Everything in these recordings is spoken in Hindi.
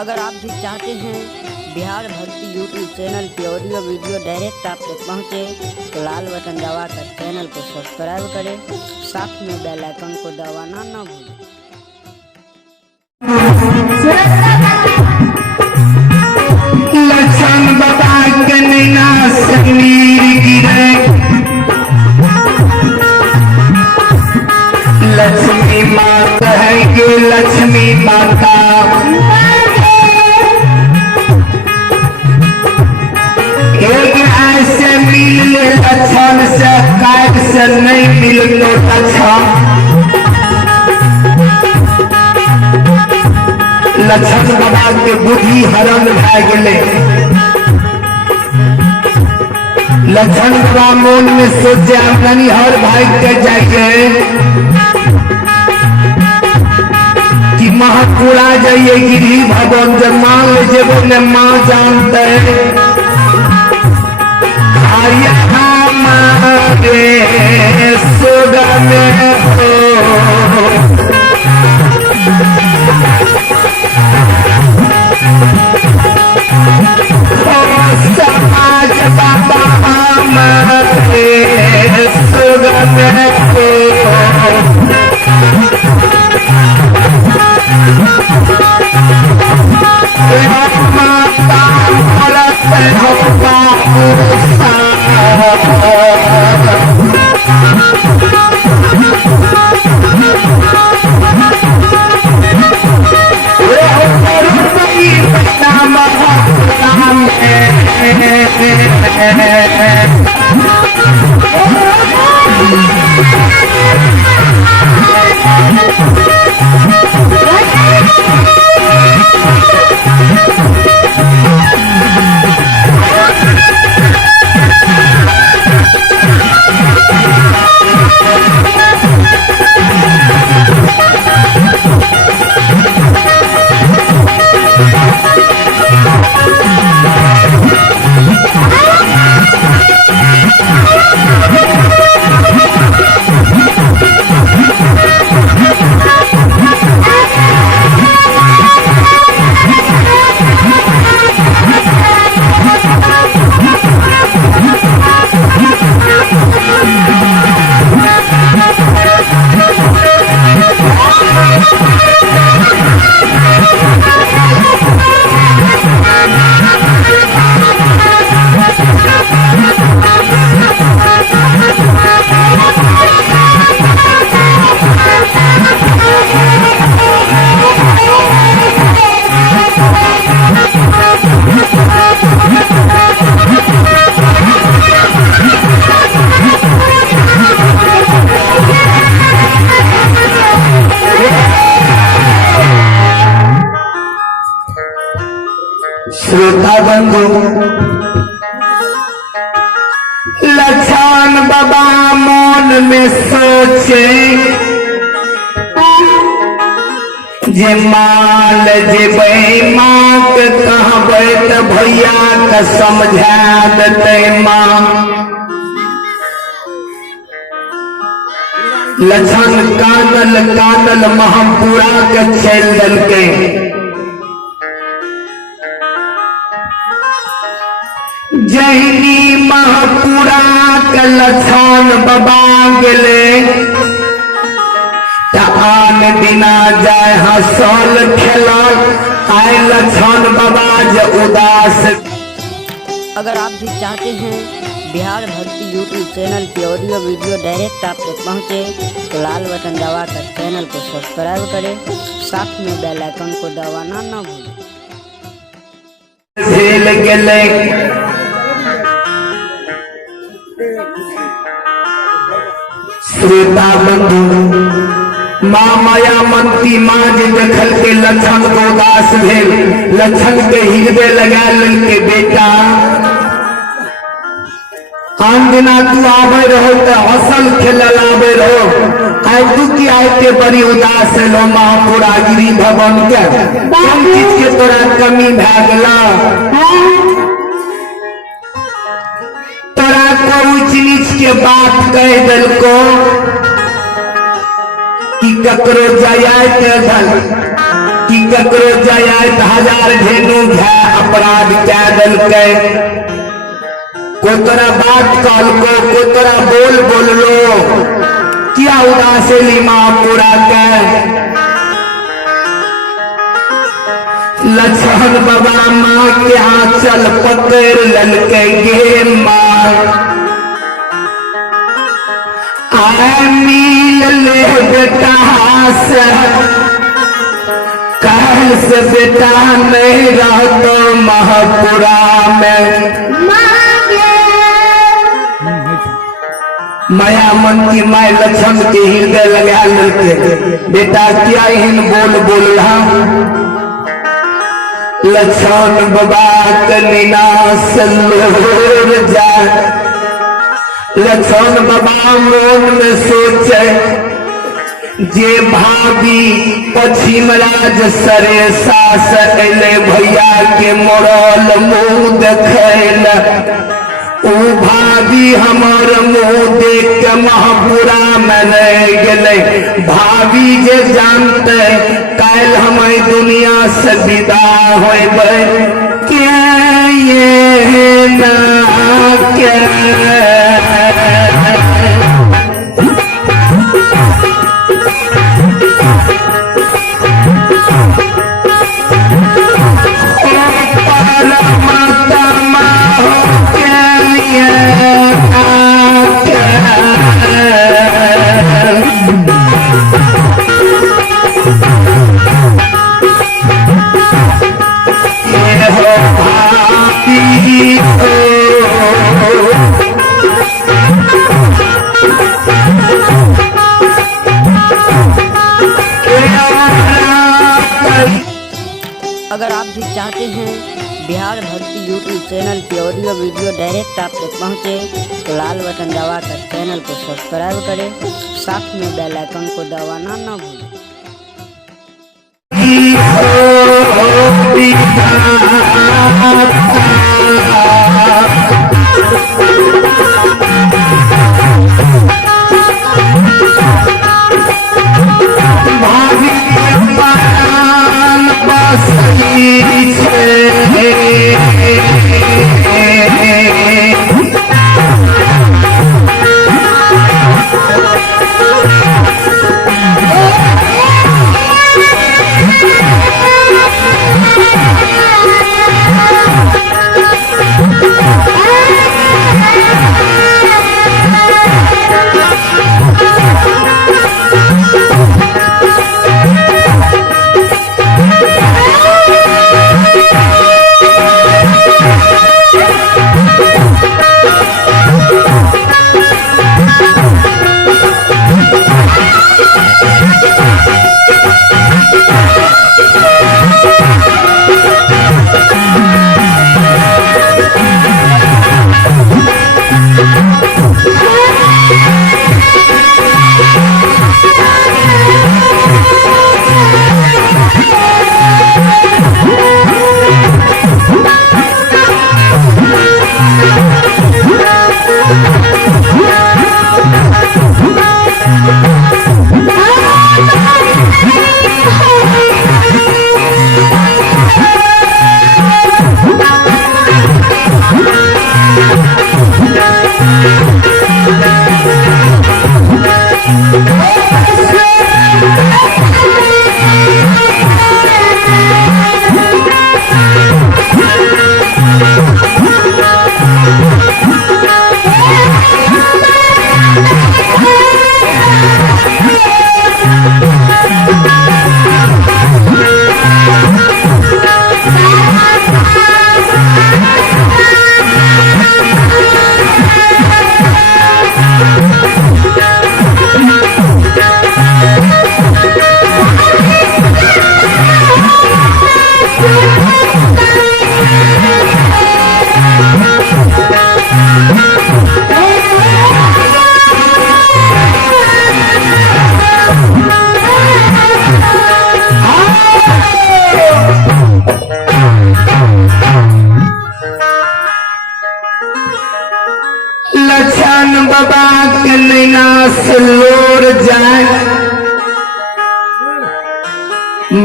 अगर आप भी चाहते हैं बिहार भक्ति यूट्यूब चैनल की ऑडियो वीडियो डायरेक्ट आप तक पहुंचे तो लाल बटन दबाकर चैनल को सब्सक्राइब करें, साथ में बेल आइकन को दबाना ना भूलें। लक्षण बाबा के नैना समीर गिरे, लक्ष्मी माता है कि लक्ष्मी माता एक ऐसे मिल लक्षण से काट से नहीं मिल लो लक्षण बाबा के बुद्धि हरण भए गेले। लक्षण बाबा मन में सोचे अपनी हर भाई के जाइए कि महापुरा जाइए गिरी भगवान जब मान लीजिए बोले माँ जानते हमारे सोगा में हो समाज बाबा हमारे सोगा में हो श्रोता बंधु लक्षण बाबा मन में सोचे जे माल जेबे माँ के कहबे तो भैया के समझा देते माँ। लक्षण कानल कानल महापुरा के चल दल के जहनी महापुरा के लक्षण बाबा गेले आन बिना जाए हसल खेलल आए लक्षण बाबा जे उदास। अगर आप भी चाहते हैं बिहार भक्ति यूट्यूब चैनल की ऑडियो वीडियो डायरेक्ट आप तक पहुंचे तो लाल बटन दबाकर चैनल को सब्सक्राइब करें, साथ में बेल आइकन को दबाना ना भूलें। श्रोता बंधु माँ माया मंत्री माँ जे देखल के लक्षण को उदास भेल, लक्षण के हृदय लगा के बेटा आन दिना तू आवे रहो तो हसल खेलल आवे रहो, आई तू की आय के बड़ी उदास लो महापुरा गिरी भवन के कौन चीज के तोरा कमी भए गेला। तोरा को ऊंच नीच के बात कह दिल को कि ककरो जाय के धल कि ककरो जायत हजार धेनु घै अपराध कै देलकै, कोई तोरा बात कहलको, कोई तोरा बोल बोललो, किया उदासेली महापुरा के। लक्ष्मण बाबा माँ के आंचल पकड़ ललकै गे माँ, आए मिल ले बेटा से, कल से बेटा नहीं रहतो महापुरा में। माया मन की माय लक्ष्मण के हृदय लगा लेते, बेटा क्या एहन बोल बोलला। लक्ष्मण बाबा कनीना सल्लोर जा, लक्ष्मण बाबा मन में सोचे जे भाभी पश्चिम राज सरे सास अले भैया के मोरल मुँह देखल, ऊ भाभी हमर मुँह देख के महापुरा में रह गए। भाभी जे जानते कल हमें दुनिया से विदा होबे, क्या ये ना क्या अगर आप भी चाहते हैं बिहार भक्ति यूट्यूब चैनल की ऑडियो वीडियो डायरेक्ट आप तक पहुंचे, तो लाल बटन दबाकर चैनल को सब्सक्राइब करें, साथ में बेल आइकन को दबाना ना भूलें।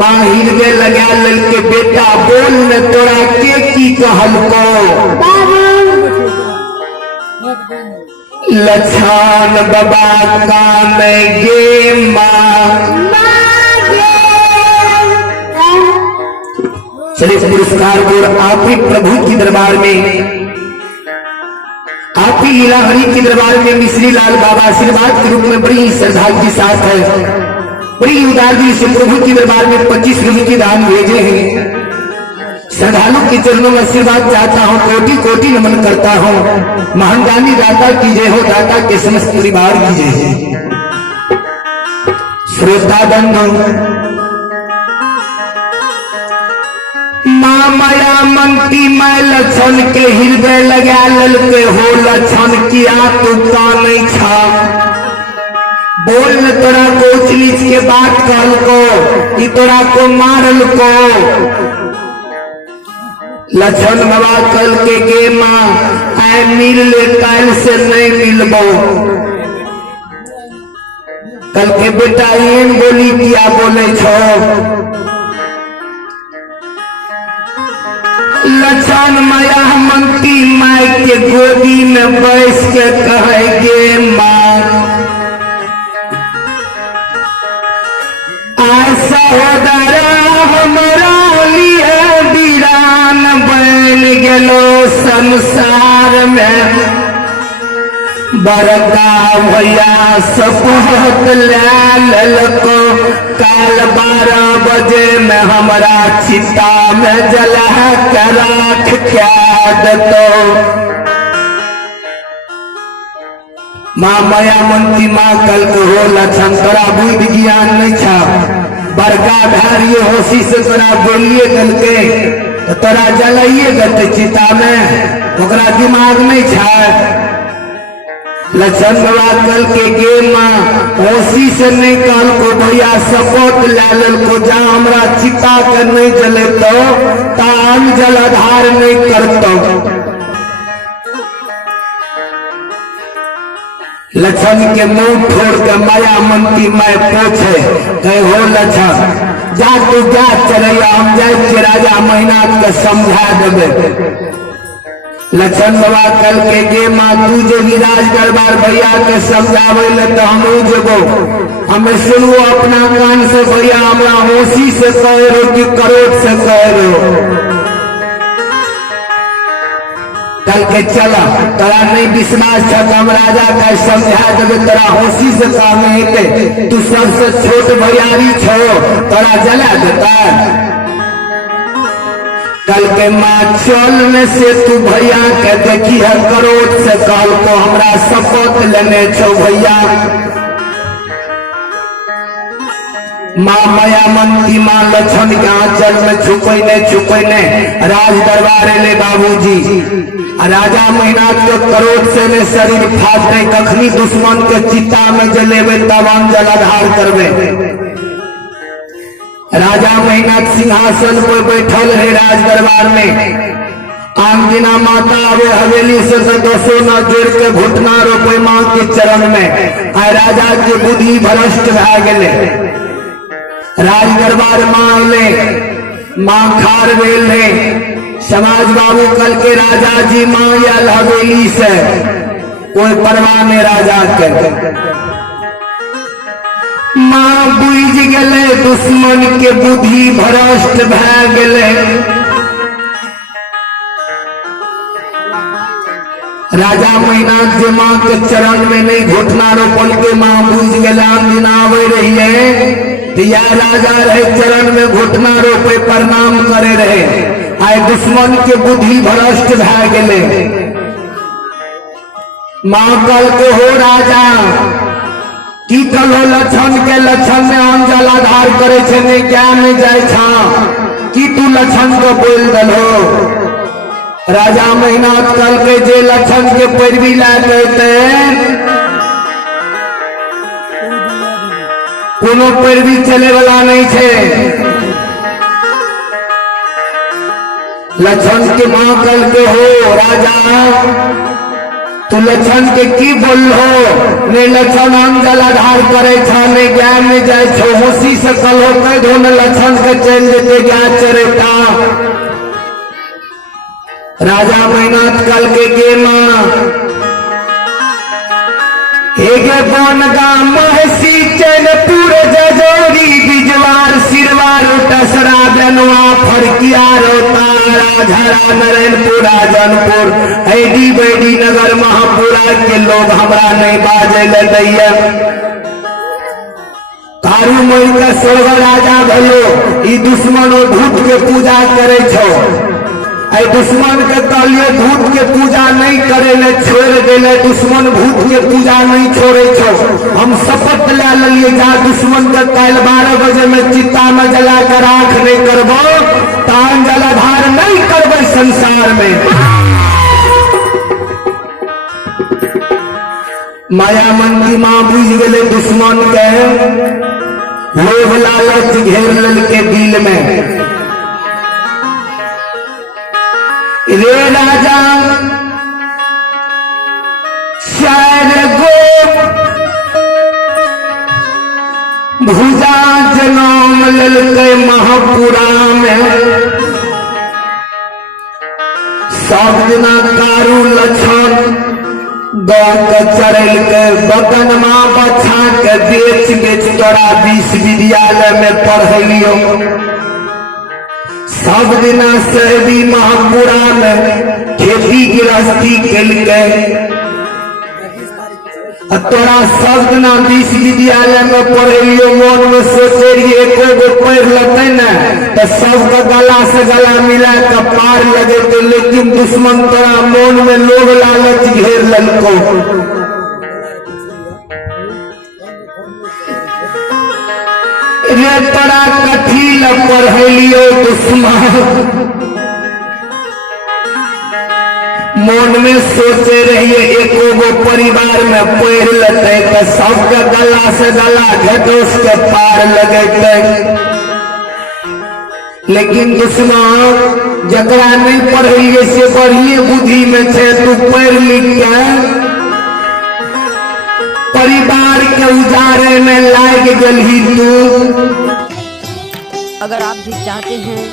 माँ हिरवे लगा ललके बेटा बोल न तोरा के की कहल को लछन बाबा कान गे माँ। चलिए पुरस्कार को आप ही प्रभु की दरबार में, आप ही लीला हरि के दरबार में मिश्री लाल बाबा आशीर्वाद के रूप में बड़ी श्रद्धा के साथ है, बड़ी उदारदी से प्रभु के दरबार में 25 रुपए के दान भेजे हैं। श्रद्धालु के चरणों में आशीर्वाद चाहता हूँ, कोटि कोटि नमन करता हूँ। महानदानी दाता की जय हो, दाता के समस्त परिवार की जय है। श्रोता बंधु माँ माया मनती मैं लक्षण के हृदय लगा ललके हो लक्षण किया तू कान छा बोल न तोरा को ऊंच नीच के बात कहल को ई तोरा को मारल को लक्षण बाबा कल के गे माँ आए मिल ले काल से नहीं मिलबो। कल के बेटा एन बोली किया बोले छो लक्षण माया मनती माई के गोदी में बैस के कहेगे माँ ऐसा होदरा हमारा लिए वीरान बन गेलो संसार में बड़का भैया सपहत ललको काल 12 बजे में हमारा चिता में जला कर राख क्या दो। माँ माया मंत्री माँ कल को हो लक्षण तोरा बुद्धि ज्ञान नहीं छा बड़का धारिये होशी से तोरा बोलिए कल के तो तोरा जलाइए गते चिता में ओकरा दिमाग नहीं छा। लक्षण बाबा कल के गे माँ होशी से नहीं कल को भैया सपोर्ट लाल को जा हमरा चिता के नहीं जले तो ताम जलाधार नहीं करतो। लक्षण के मुंह छोड़ के माया मंत्री मैं पूछे कहे हो लक्षण जा तू जा चले हम जाए के राजा महिनाथ के समझा देवे। लक्षण बाबा कल के गे माँ तू जो राज दरबार भैया के समझावे ले तो हम जबो हमें सुनो अपना कान से भैया हमरा होशी से कह रो कि करोड़ से कह रो। कल के चला तोरा नहीं विश्वास था हम राजा का समझा देवे तोरा होशी से काम हेते तू सबसे छोट भैयारी छो तोरा जला देता। कल के माँ चल में से तू भैया के देखी है करोड़ से कल को हमरा शपथ लेने छो भैया। माँ माया मंत्री माँ लक्षण के आंचल में छुपे ने राज दरबार ले बाबूजी राजा महिनाथ के करोड़ से ने शरीर फाटे कखनी दुश्मन के चिता में जलेबे तब हम जलाधार करबे। राजा महिनाथ सिंहासन पर बैठल है राज दरबार में आम दिना माता आवे हवेली से दसों न जोड़ के घुटना रोपे माँ के चरण में आ राजा के बुद्धि भ्रष्ट भा गए। राज दरबार माँ ले माँ खार बेल है समाज बाबू कल के राजा जी माँ या हवेली से कोई परवाह नहीं राजा के माँ बुझ गए दुश्मन के बुद्धि भ्रष्ट भा गए। राजा महिनाथ जी माँ के चरण में नहीं घुटना रोपन के माँ बुझ गए आम दिन आवे रही है या राजा रहे चरण में घुटना रोपे प्रणाम करे रहे आए दुश्मन के बुद्धि भ्रष्ट भा गए। माँ कल को हो राजा की कलो लक्षण के लक्षण में हम जलाधार करे छे ने क्या नहीं जाए छा कि तू लक्षण को बोल दलो। राजा महिनाथ कल के जे लक्षण के पैरवी ला देते कोनो पैरवी चले वाला नहीं छे। लक्षण के मां कल के हो राजा तू लक्षण के की बोलो ने लक्षण हम जलाधार करे छ ने ज्ञान में जाए छो होशी से कल होते धोने लक्षण के चल देते ज्ञान चरेता राजा मैनाथ कल के गेमा एगे बनगा महसी चैनपुर जजोरी बिजवार सिरवार टसरा बेनुआ फरकिया रोतारा झरा नरेनपुरा जनपुर ऐडी बेडी नगर महापुरा के लोग हमरा नहीं बाजे ले दैया तारू मई का स्वर्ग राजा भलो ई दुश्मनो धूप के पूजा करे छो ऐ दुश्मन के कहलिए भूत के पूजा नहीं करे ले छोड़ देले दुश्मन भूत के पूजा नहीं छोड़े छो हम शपथ ले लिए जा दुश्मन के कल 12 बजे में चिता में जला कर आंख नहीं करबो तान जलाधार नहीं करबे संसार में माया मंदी मां बुझ गए दुश्मन के लोभ लालच घेर लेल के दिल में रे राजा शायर गो भुजा जनम ललके महापुरा में सब जना कारू लक्षण दौड़ के चढ़ल के बदन माँ बछा के बेच बेच तोरा विश्वविद्यालय में पढ़लियो सब दिना सहबी महापुरा में खेती गृहस्थी के तोरा सब दिना विश्वविद्यालय में पढ़लियो मन में सोचे रहिए एको गो पढ़ लेते न तो सबका गला से गला मिला के पार लगे तो लेकिन दुश्मन तोरा मन में लोभ लालच घेर ललको रे तोरा कथी ल पढ़लियो दुश्मन मन में सोचे रहिए एको गो परिवार में पढ़ लेते तो सबके गला से गला घटोस के पार लगेते लेकिन दुश्मन जकरा नहीं पढ़लिए से बढ़िए बुद्धि में छे तू पढ़ लिख के परिवार के उजारे में लाग गई तू। अगर आप भी चाहते हैं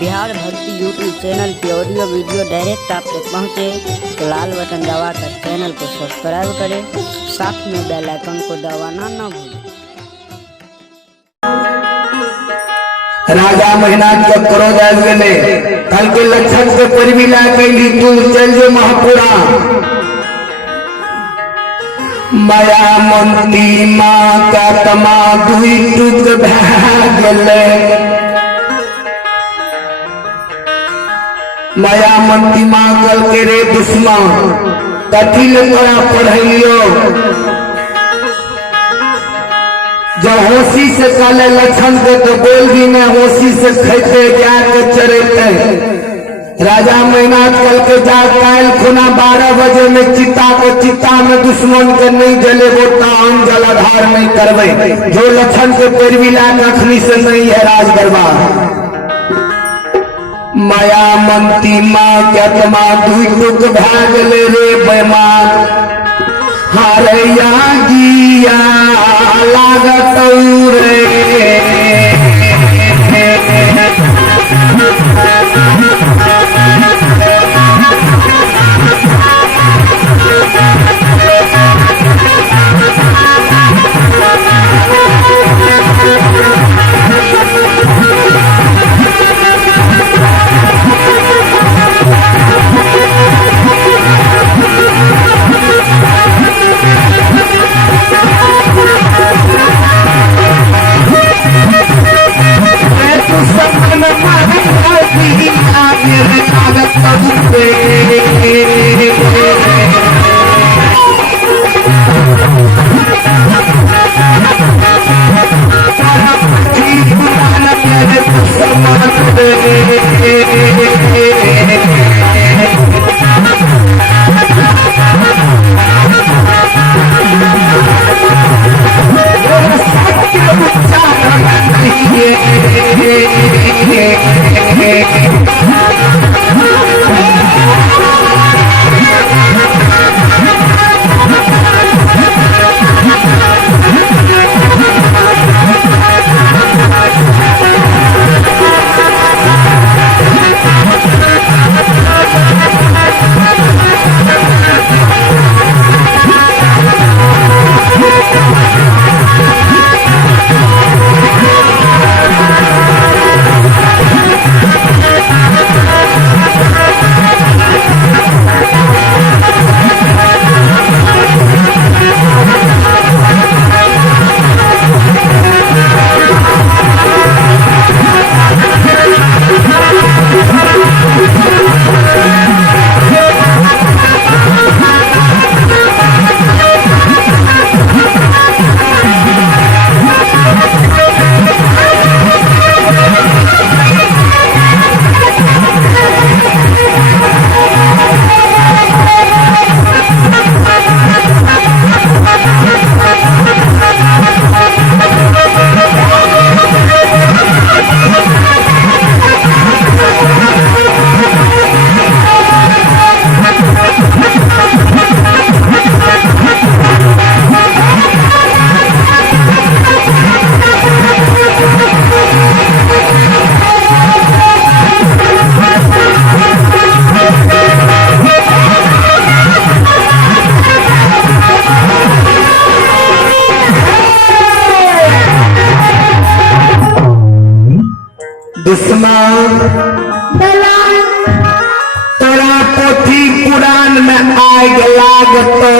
बिहार भक्ति यूट्यूब चैनल की ऑडियो वीडियो डायरेक्ट आप तक पहुंचे तो लाल बटन दबाकर चैनल को सब्सक्राइब करें, साथ में बेल आइकन को दबाना ना भूलें। राजा मेहनाथ के क्रोध आ गए कल के लक्षण के परिविला कैली तू चल जो महापुरा माया मंती माँ का तमा दुई टूक गले माया मंती माँ कल के रे दुश्मन कथी ले तोरा पढ़लियो जब होशी से काले लक्षण के तो बोल भी न होशी से खेते क्या के चरेते राजा मेहनाथ कल के जा काल खुना 12 बजे में चिता में दुश्मन के नहीं जलेबो तान जलाधार नहीं करबे जो लक्षण के पैरविला अखनी से नहीं है राज दरबार माया मंती माँ क्या तमा दुई टुक भा गले रे बेमान हारैया गिया लागत रे तोरा पोथी पुराण में आग लागतो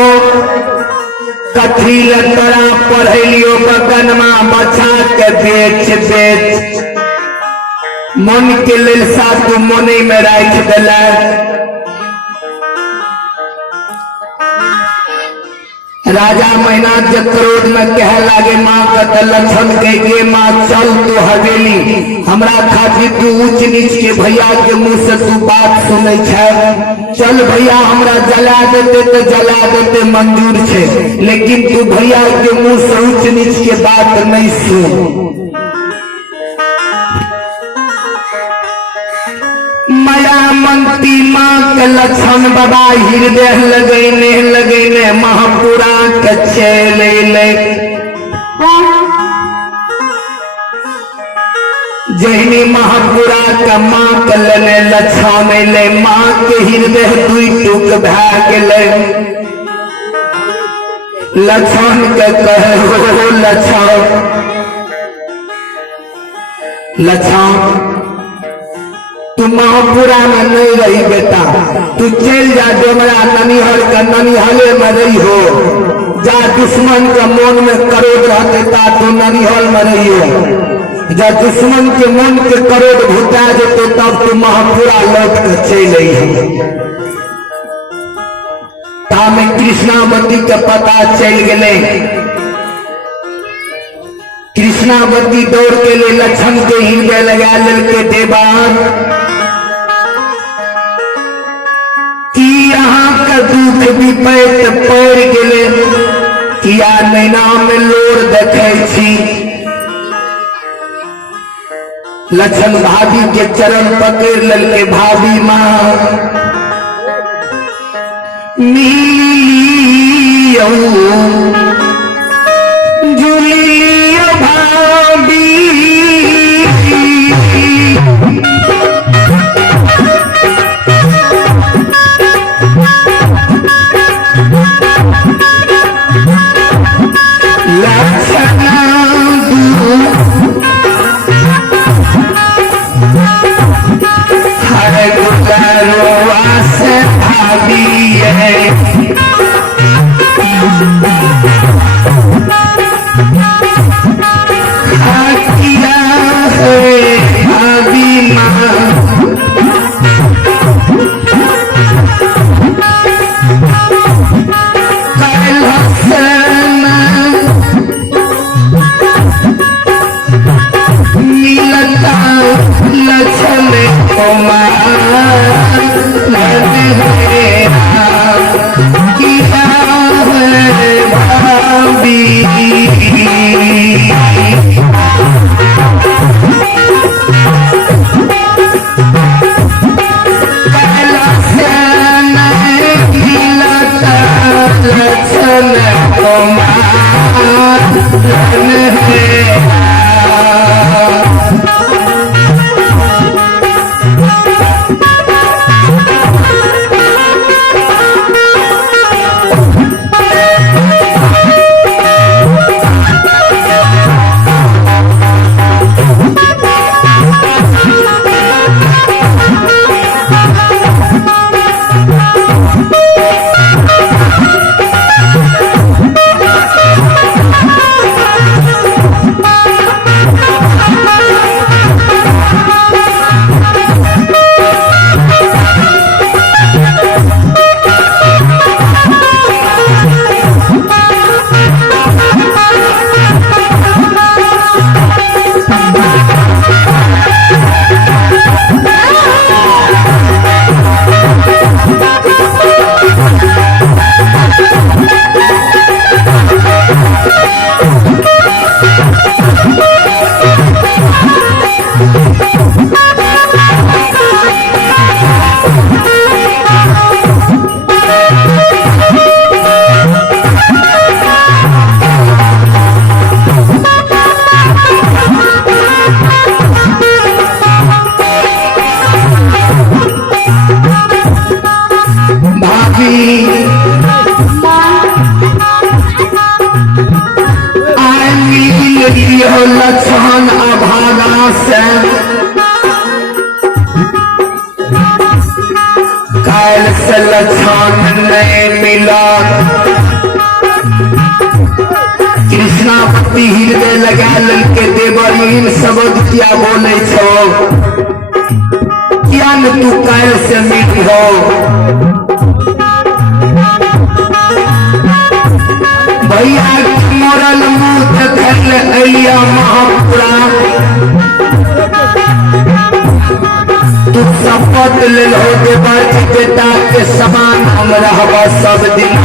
कथी ले तोरा पढ़लियो बगनमा बचा के बेच बेच मन के लेल सातु मोने में राख देला। राजा मेहनाथ जब क्रोध में कह लागे माँ का लक्षण के माँ चल तू हवेली हमरा खातिर तू ऊंच नीच के भैया के मुंह से तू बात सुनै छै। चल भैया हमरा जला देते तो जला देते मंजूर छे लेकिन तू भैया के मुंह से ऊंच नीच के बात नहीं सुन। माया मंती माँ के लक्षण बाबा हृदय लगैने महापुरा के चले जहनी महापुरा का माँ के लेने लक्षण ले माँ के हृदय दुई टुक भै गेले। लक्षण के कहे हो लक्षण तू महापुरा में नहीं रही बेटा, तू चल जा डोमरा ननिहर का ननिहले में रही हो। जा दुश्मन का मन में क्रोध रहते ता तू ननिहल में रही हो। जा दुश्मन के मन के क्रोध भुता देते तब तू महापुरा लौट कर चल रही हो। तामे कृष्णावती के पता चल गए। कृष्णावती दौड़ के लिए लक्षण के हृदय लगा ललके देवान यहाँ का दुख विपैत पड़ गए किया नैना में लोर देखे छी। लक्षण भाभी के चरण पकड़ ललके भाभी माँ मिलियो जुलियो भाभी लक्षण नहीं मिला कृष्णापति हृदय लगा ललके देवरीन शब्द क्या बोले छो क्या न तू काल से मिट हो भैया मोरल मुँह देखल अलिया महापुरा तू शपथ ले लो देवर बेटा के समान हम रहबा सब दिन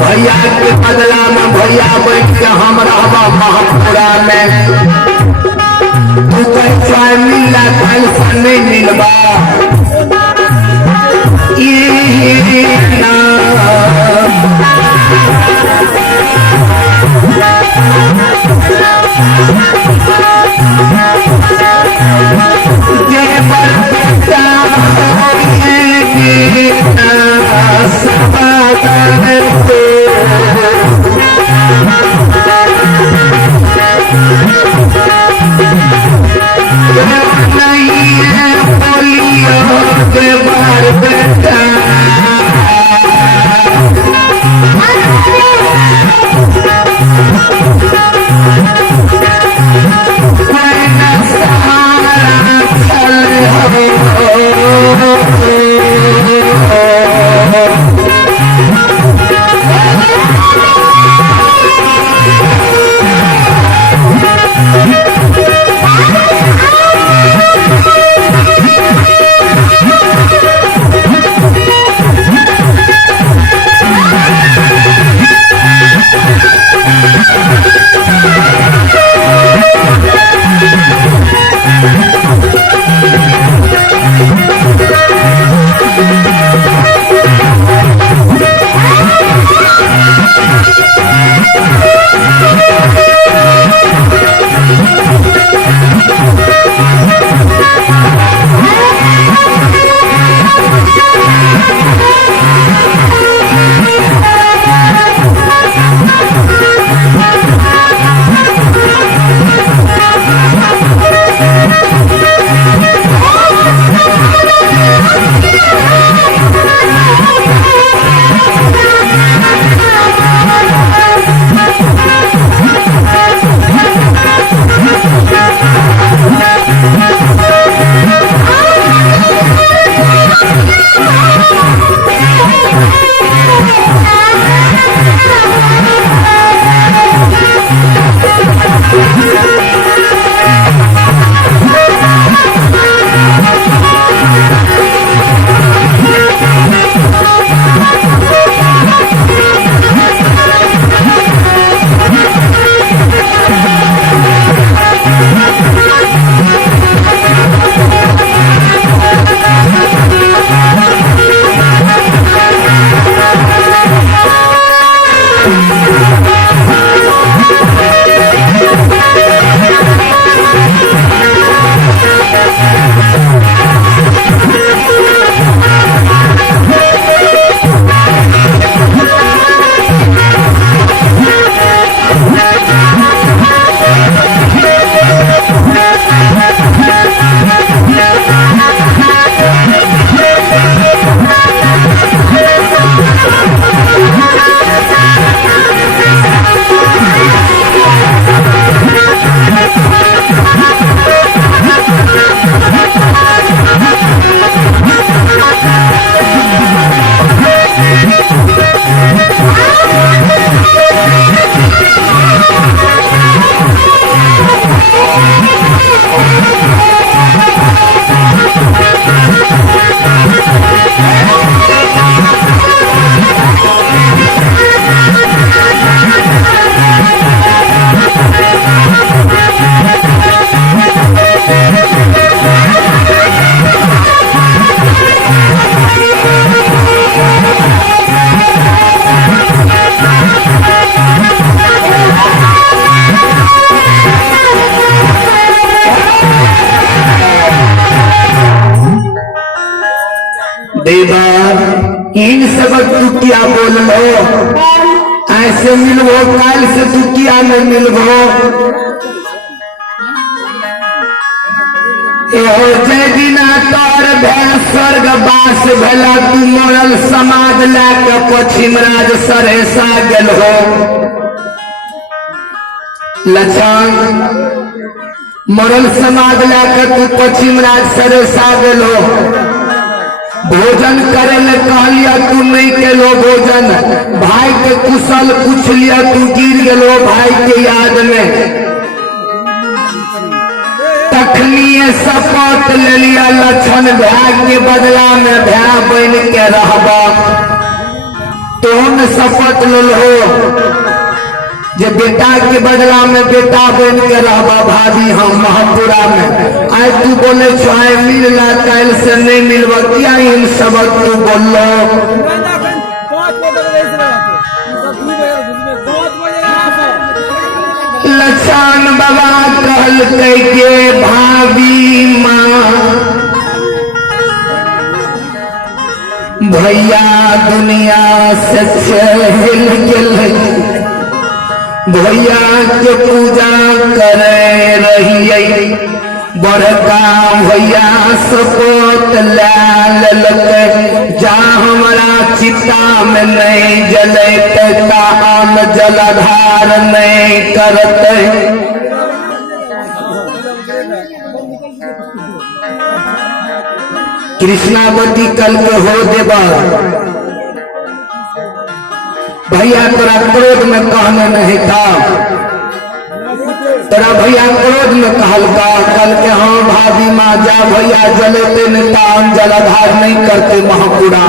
भैया के बदला में भैया बैठ के हम रहबा महापुरा में तू कैसा मिला कल से नहीं मिलबा इन सबक तू क्या बोल लो, ऐसे मिलबो काल से तू क्या न मिलबो। एहो जय दिना तोर भेल स्वर्ग वास भेला तू मरल समाज लाके पश्चिम राज सरेसा गेल हो लक्षण मरल समाज लाके तू पश्चिम राज सरेसा गेल हो भोजन करे ले कहलिया तू नहीं केलो भोजन भाई के कुशल पूछ लिया तू गिर गेलो भाई के याद में तखनी शपथ ले लिया लक्षण भाई के बदला में भाई बन के रहबा तुम शपथ ले लो जे बेटा के बदला में बेटा बन के रहबा भाभी हम महापुरा में आए तू बोले छाए मिलला कल से नहीं मिलवा क्या इन सबक तू बोलो लक्षण बाबा कहल के भाभी माँ भैया दुनिया से चल गेल भैया के पूजा करे रहिए बड़का भैया सपोत लाल जा हमारा चिता में नहीं जलते काम जलाधार नहीं करते कृष्णावती कल के हो देवा भैया तोरा क्रोध में कहने नहीं था तेरा भैया क्रोध में कहलका कल के हाँ भाभी माँ जा भैया जलते नेता जलाधार नहीं करते महापुरा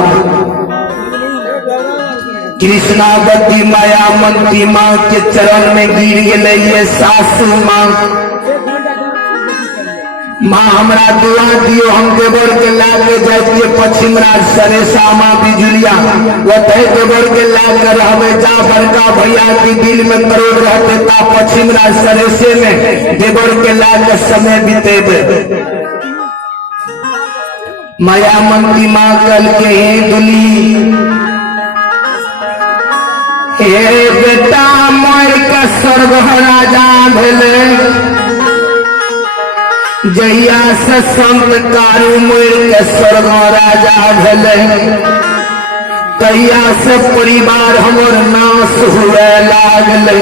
कृष्णावती माया मंत्री माँ के चरण में गिर गए ये सासू माँ माँ हमरा दुआ दियो हम देवर के लाके जाइए पश्चिम राज सरेसा माँ बिजुलिया वही देवर के लाके रहबे जा बड़का भैया की दिल में करोड़ रहते ता पश्चिम राज सरेसे में देवर के लाके समय बीतेबे माया मंत्री माँ कल के हे दुली हे बेटा मोर का स्वर्ग राजा भेले जहिया से संत कारू मोर के स्वर्ग राजा भेले तहिया से परिवार हमर नाश हुए लागले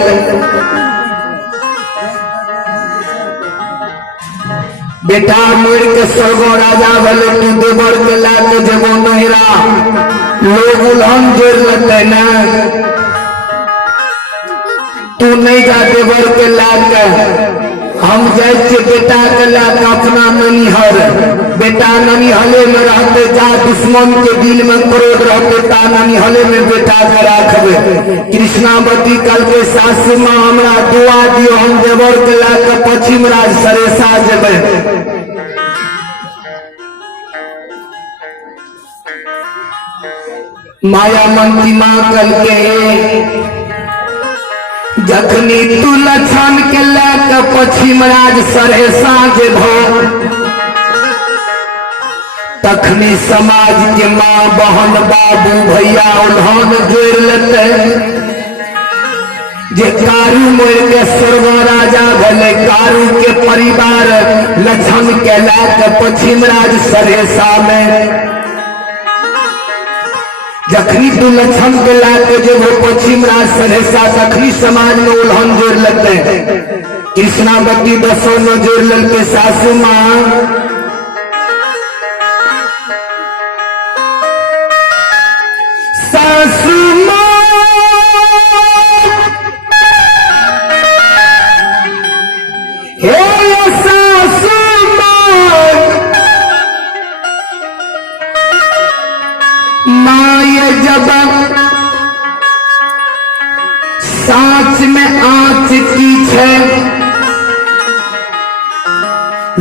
बेटा मोर के स्वर्ग राजा भेले तू देवर के लाके जेबो नहिरा लोग उल्हन जोड़ लेते ना तू नहीं जा देवर के लाके हम जाए बेटा के लाके अपना ननिहर बेटा ननिहले में रहते जा दुश्मन के दिल में क्रोध रहते ता ननिहले में बेटा के रखबे कृष्णावती कल के सासू माँ हमरा दुआ दियो हम देवर के लाके पश्चिम राज सरेसा जेबे माया मंत्री माँ कल के जखनी तू लक्षण के लाके पश्चिम राज सरेसा जेबो तखनी समाज के माँ बहन बाबू भैया उन्होंन जोड़ लेते जे कारू मोर के स्वर्ग राजा भले कारू के परिवार लक्षण के लाके पश्चिम राज सरेसा में जखनी तू लक्षण के लाके जो वो पश्चिम राज सरेसा तखनी समाज में उल्हन जोड़ लेते कृष्णावती बसों में जोड़ लेते सासू माँ सासू माँ हे सासू माँ जब साँच में आँच की छे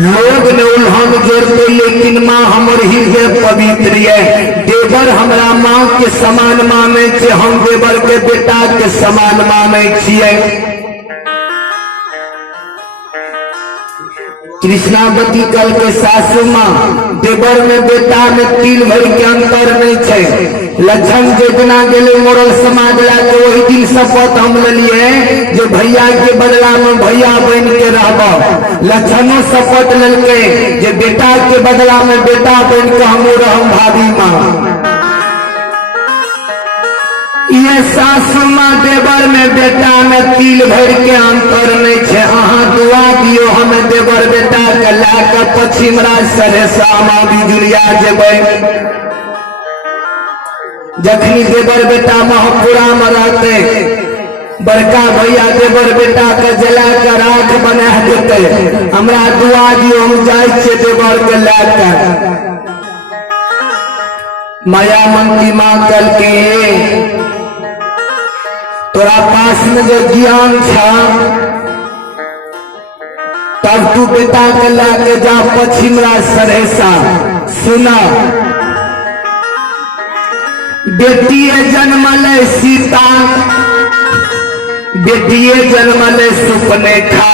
लोग ने उल्हन जोड़ते लेकिन माँ हमर हृदय पवित्र है देवर हमरा माँ के समान माने छे हम देवर के बेटा के समान माने छिए कृष्णावती कल के सासू माँ देवर में बेटा में तिल भर के अंतर नहीं छे लक्षण जितना गेले मोरल समाज लाके वही दिन शपथ हम लिए जो भैया के बदला में भैया बन के रहब। लक्षणों शपथ ललके जे बेटा के बदला में बेटा बन के हम रहम भाभी माँ। ये सासू माँ देवर में बेटा में तिल भर के अंतर नहीं छे। अहाँ दुआ दियो हमें देवर बेटा के लाके पश्चिम राज सरेसा माँ बिजुलिया जेबै। जखनी देवर बेटा महपुरा में रहते बड़का भैया देवर बेटा के जला के राख बना देते। हमरा दुआ दियो हम जाए छे देवर के लाके। माया मंती माँ कल के तोरा पास में जो ज्ञान था तब तू बेटा के लाके जा पश्चिम राज सरेसा। सुना बेटिए जन्मले सीता बेटिए जन्मले सुपनेखा।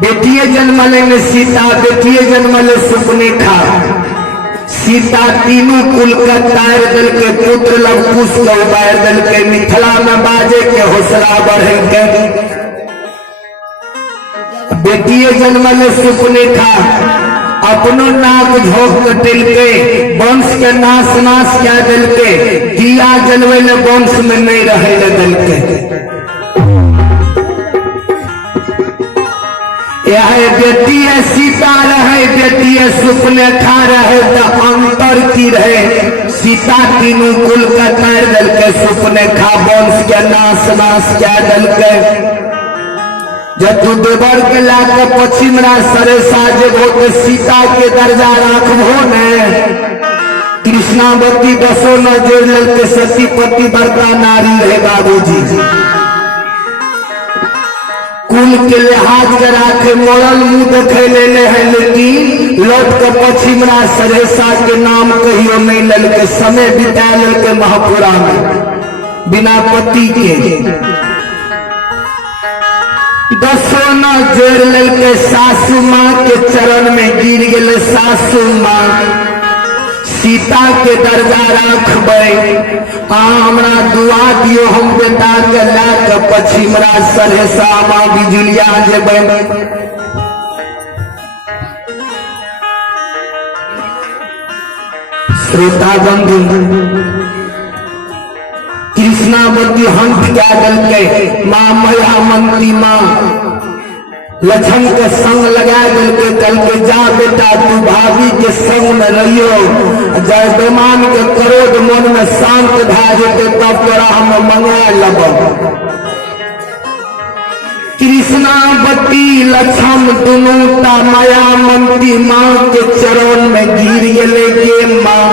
बेटिए जन्मले में सीता बेटिए जन्मले सुपनेखा। सीता तीनों कुल का तार दल के पुत्र लवकुश को उबार दल के मिथिला में बाजे के हौसला बढ़े के। बेटिए जन्मले सुपनेखा अपनो नाक झोंक कटिल के वंश के नाश नाश क्या दिल के दिया जलवे ले वंश में नहीं रहे ले दिल के। यह बेटी है सीता रहे बेटी है सुपनेखा रहे तो अंतर की रहे। सीता तीनों कुल का तार दल के सुपनेखा वंश के नाश नाश क्या दल के। जब तू देवर के लाके पश्चिम राज सरेसा जेबो तो सीता के दर्जा राखबो ने। कृष्णावती दसो न जोड़ ललके सतीपति बड़का नारी रहे बाबूजी। कुल के लिहाज के राखे मोरल मुंह देखे ले है लेकिन लौट के पश्चिम राज सरेसा के नाम कहियो नहीं ललके। समय बिता ललके महापुरा में बिना पति के। दसो न जोड़ ललके सासू माँ के चरण में गिर गए। सासू माँ सीता के दर्जा राखबै। हमरा दुआ दियो हम बेटा के लाके पश्चिम राज सरेसा माँ बिजुलिया जेबै। श्रोता बंधु कृष्णावती हंस क्या दल के माँ माया मंती माँ लक्षण के संग लगा दिल के कल के जा बेटा तू भाभी के संग में रहियो। जय बेमान के क्रोध मन में शांत भा जेते तब तोरा हम मंगा लब। कृष्णावती लक्षण दुनू ता माया मंती माँ के चरण में गिर गेले के माँ।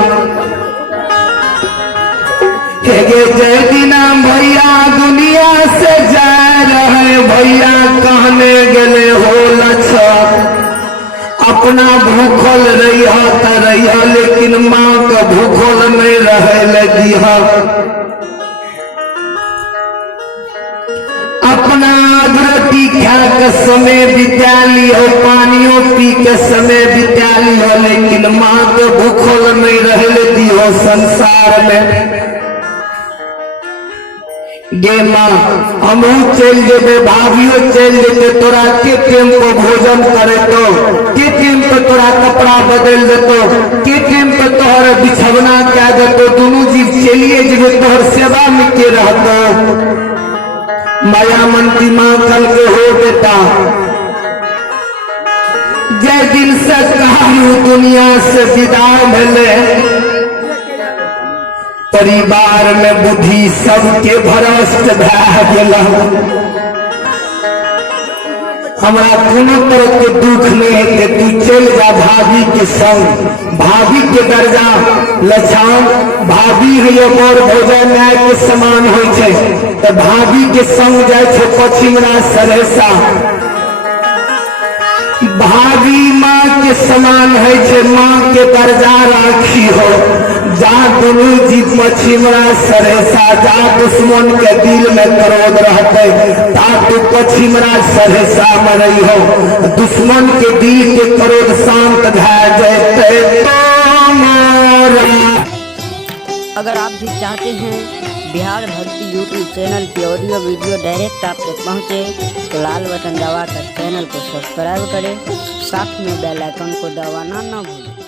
जय दिना भैया दुनिया से जा रहे भैया कहने गले हो लक्षण। अपना भूखल रही लेकिन माँ का भूखल नहीं रहे लगी। अपना रोटी खा के समय बिता लियो पानियों पी के समय बिता लियो लेकिन माँ के भूखल नहीं रहे लगी हो संसार में। गे माँ हमहू चल जेबे भाभियो चल जेते तोरा के टाइम पर भोजन करे तो के टाइम पर तोरा कपड़ा बदल देतो के टाइम पर तोहर बिछवना क्या देतो। दोनों जीव चलिए जेबे तोहर सेवा में के रहतो। माया मंती माँ कल के हो बेटा जय दिल से कहानी दुनिया से विदा भेले। परिवार में बुद्धि सबके भ्रष्ट भए गेल। हमरा कोनो तरह के दुख नहीं है कि तू चल जा भाभी के संग। भाभी के दर्जा लक्षण भाभी है और भोजन न्याय के समान हो तो भाभी के संग जाए पश्चिम राज सरेसा। भाभी माँ के समान है माँ के दर्जा राखी हो। जा दोनों जी पश्चिम राज सरेसा जा दुश्मन के दिल में क्रोध रहते ता तू पश्चिम राज सरेसा में रही हो। दुश्मन के दिल के क्रोध शांत भा जाते तो अगर आप भी चाहते हैं बिहार भक्ति यूट्यूब चैनल की ऑडियो वीडियो डायरेक्ट आप तक पहुँचे तो लाल बटन दबाकर चैनल को सब्सक्राइब करें, साथ में बेल आइकन को दबाना ना भूलें।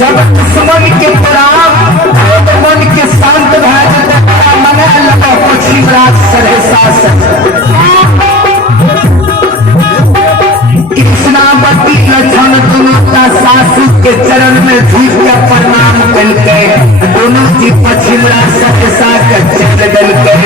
जब दुश्मन के प्राण मन के शांत मना लगा पश्चिम राज सरे शासन कृष्णावती लक्षण दोनों का सासू के चरण में झुक के प्रणाम करके दोनों जी पश्चिम राज सरे के चल गल के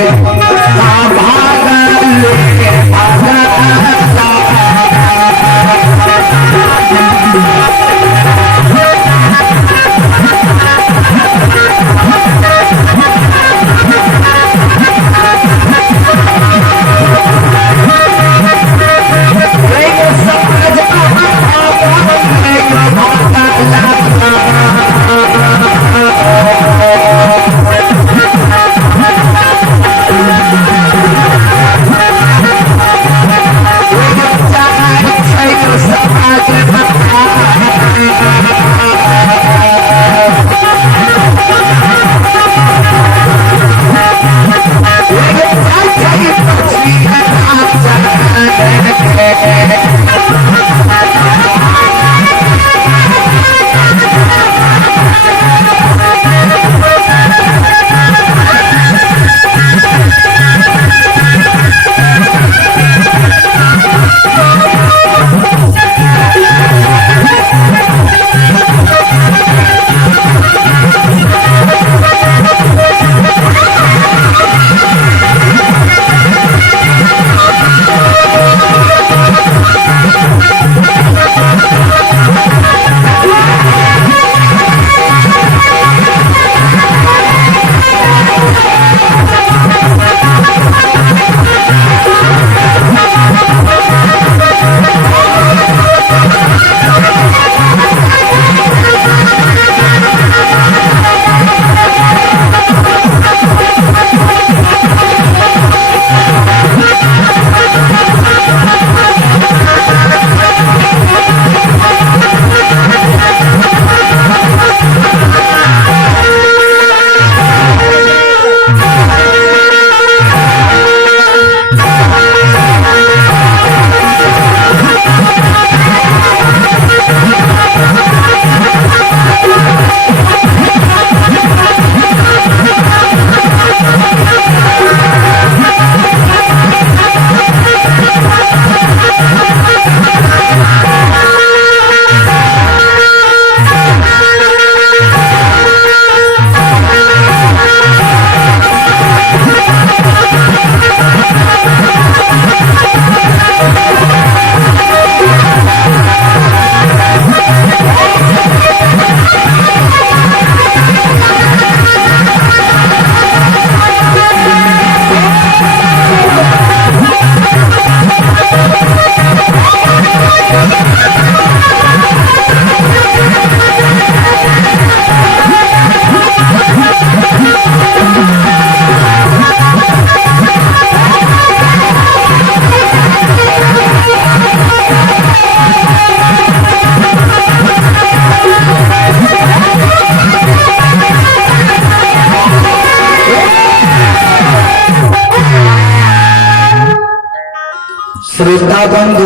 श्रोता बंधु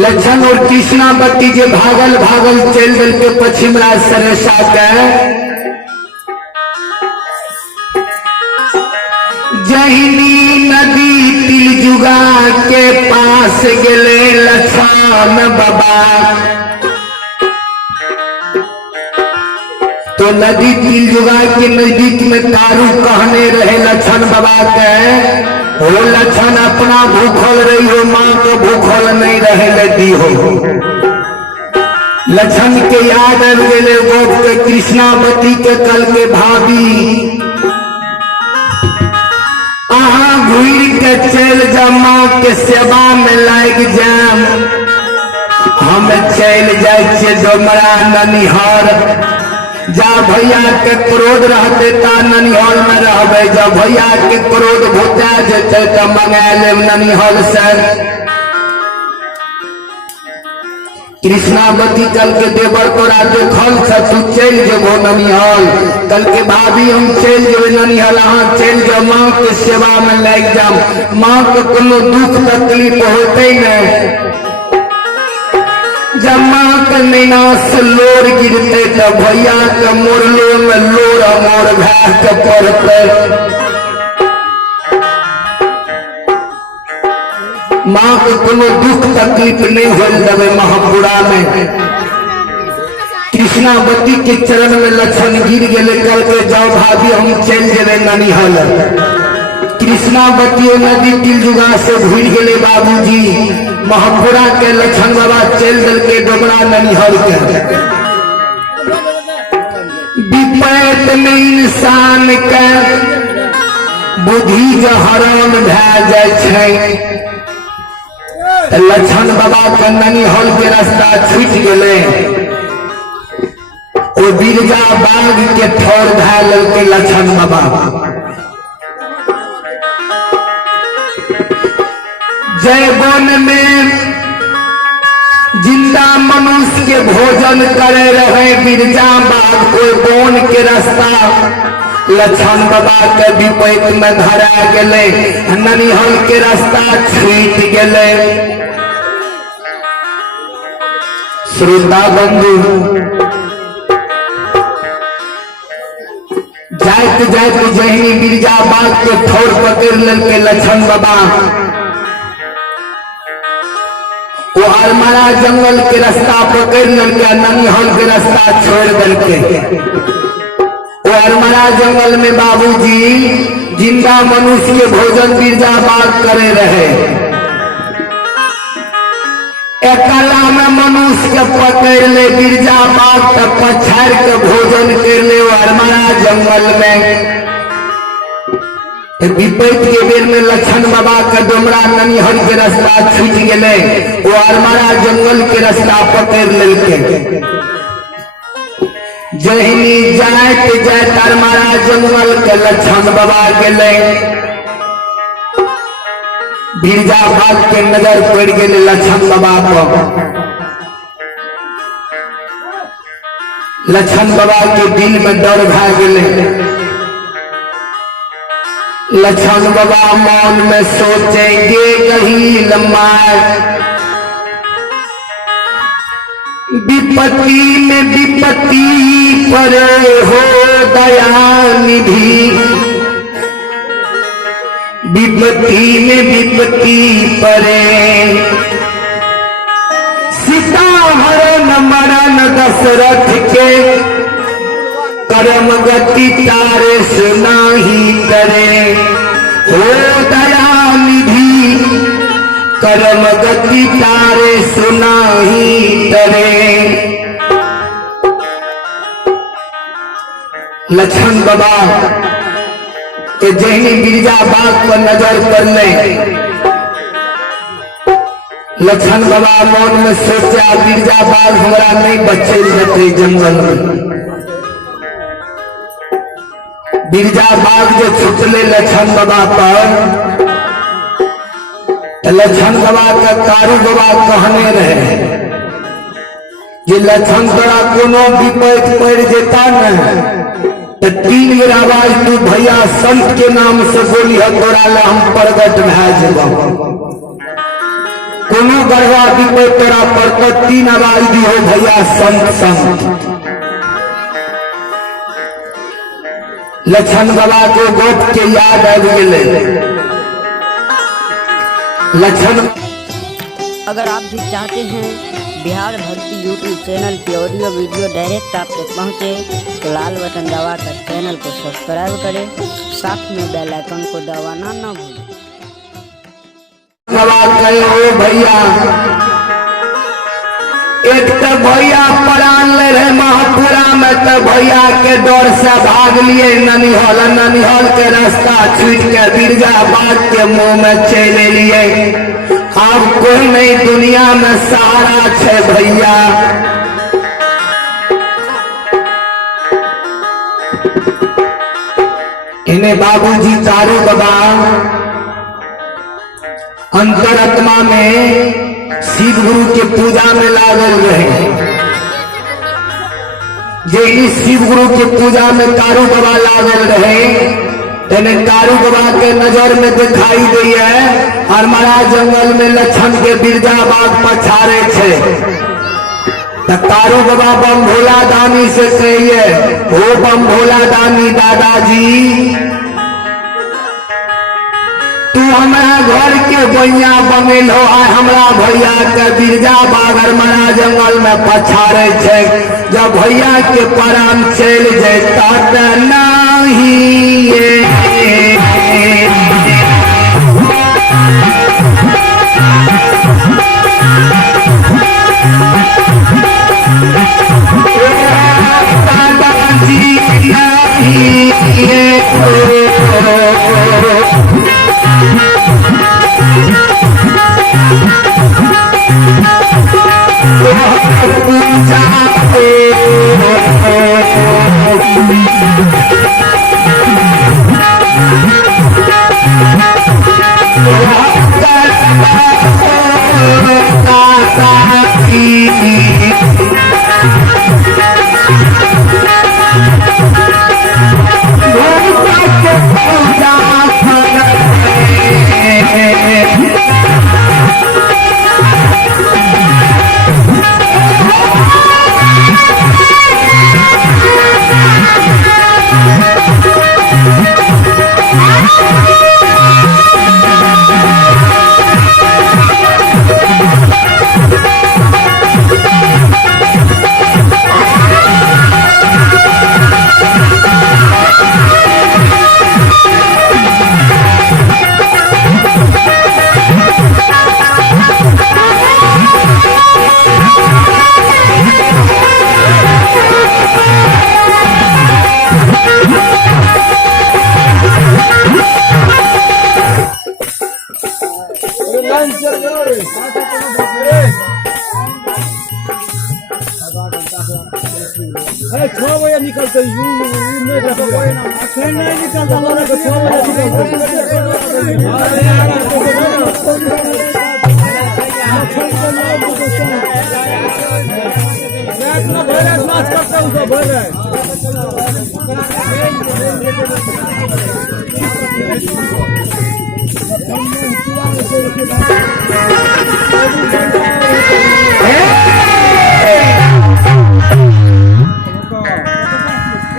लक्षण और कृष्णावती जे भागल भागल चल दिल के पश्चिम राज सरेसा के जहिनी नदी तिलजुगा के पास गेले लक्षण बाबा तो नदी तिलजुगा के नजदीक में तारू कहने रहे लक्षण बाबा के हो लक्षण अपना भूखल रही हो माँ को भूखल नहीं रहे लगी हो लक्षण के याद आ गए गोप के कृष्णावती के कल के भाभी अहाँ घूर के चल जा माँ के सेवा में लाग जाम हम चल जाए डोमरा ननिहार जा भैया के क्रोध रहते ता ननिहाल में रहबे जब भैया के क्रोध भुता जेते त मंगा लेब ननिहाल से कृष्णावती कल के देवर तोरा देखल छ तू चल जेबो ननिहाल कल के भाभी हम चल जेबे ननिहाल अहाँ चल जाओ माँ के सेवा में लाग जाम माँ के कोनो दुख तकलीफ होते नहीं जब माँ के नैना से लोर गिरते तो भैया के मोरलो में लोर मोर भै के पड़ते माँ के कोनो दुख तकलीफ नहीं हो देवे महापुरा में कृष्णावती के चरण में लक्षण गिर गए कल के जाओ भाभी हम चल जेबे ननिहाल कृष्णावती नदी तिलजुगा से घूर गए बाबूजी महापुरा के लक्षण बाबा चल दिल के डोबरा ननिहाल के विपैत में इंसान के बुद्धि जो हरान भै जाए लक्षण बाबा के ननिहाल के रास्ता छूट गए ओ बिरजा बाग के ठौर भै ललके लक्षण बाबा जय वन में जिंदा मनुष्य के भोजन करे रहे बिरजा बाग कोई बोन के रास्ता लक्षण बाबा के विपैत में धरा गए ननिहाल के रास्ता छूट गए श्रोता बंधु जात जात जहनी बिरजा बाग के ठौर पकड़ ललके लक्षण बाबा वो अरमारा जंगल के रास्ता पकड़ ललके ननिहाल के रास्ता छोड़ दलके वो अरमारा जंगल में बाबूजी जिंदा मनुष्य के भोजन बिरजा बाग करे रहे एकला में मनुष्य के पकड़ ले बिरजा बाग तक पछाड़ के भोजन कर ले वो अरमारा जंगल में विपैत के बेर में लक्षण बाबा का डोमरा ननिहाल के रास्ता छूट गए वो अरमारा जंगल के रास्ता पकड़ ललके जहनी जात जात अरमारा जंगल के लक्षण बाबा गए बिरजा बाग के नजर पड़ गए लक्षण बाबा को लक्षण बाबा के दिल में डर भै गए लक्षण बाबा मौन में सोचेंगे कहीं लम्बा विपत्ति में विपत्ति परे हो दयानिधि विपत्ति में विपत्ति परे सीता हरण मरण दशरथ के कर्म गति तारे सुनाही करे हो दयानिधि कर्म गति तारे सुनाही करे लक्षण बाबा के जहनी बिरजा बाग पर नजर पड़ने लक्षण बाबा मौन में सोचा बिरजा बाग हमारा नहीं बच्चे जाते जंगल में बिरजा बाग जो छुटले लक्षण बाबा पर लक्षण बाबा का कारू बाबा कहने रहे जे लक्षण तोरा कोनो विपैत पड़ जेता न तो 3 बेर आवाज तू भैया संत के नाम से बोली तोरा ला हम प्रगट भै जेबो कोनो गढ़वा विपद तोरा पर 3 आवाज दियो भैया संत संग। लक्षण बाबा को गोप के याद आ गए। लक्षण अगर आप भी चाहते हैं बिहार भक्ति यूट्यूब चैनल की ऑडियो वीडियो डायरेक्ट आप तक पहुंचे तो लाल बटन दबाकर चैनल को सब्सक्राइब करें, साथ में बेल आइकन को दबाना ना भूलें। हो भैया एक तो भैया परान ले रहे महापुरा में, तो भैया के डर से भाग लिए ननिहल। ननिहल के रास्ता छूट के बिरजाबाद के मुंह में चले लिए। अब कोई नहीं दुनिया में सहारा छे भैया। इन्हें बाबूजी तारू बाबा अंतरात्मा में शिव गुरु के पूजा में लागल रहे। जे इस शिव गुरु के पूजा में तारू बाबा लागल रहे, तेने तारू बाबा के नजर में दिखाई दी है और हमारा जंगल में लक्षण के बिरजाबाद पछारे छे। तारू बाबा बम भोला दानी से कहिए, हो बम भोला दानी दादाजी तू हमारा घर के बैया बनेल हो, हमरा भैया के बिरजाबाद मना जंगल में पछारे छे। जब भैया के प्राण चल जाता त नहीं निकलते नहीं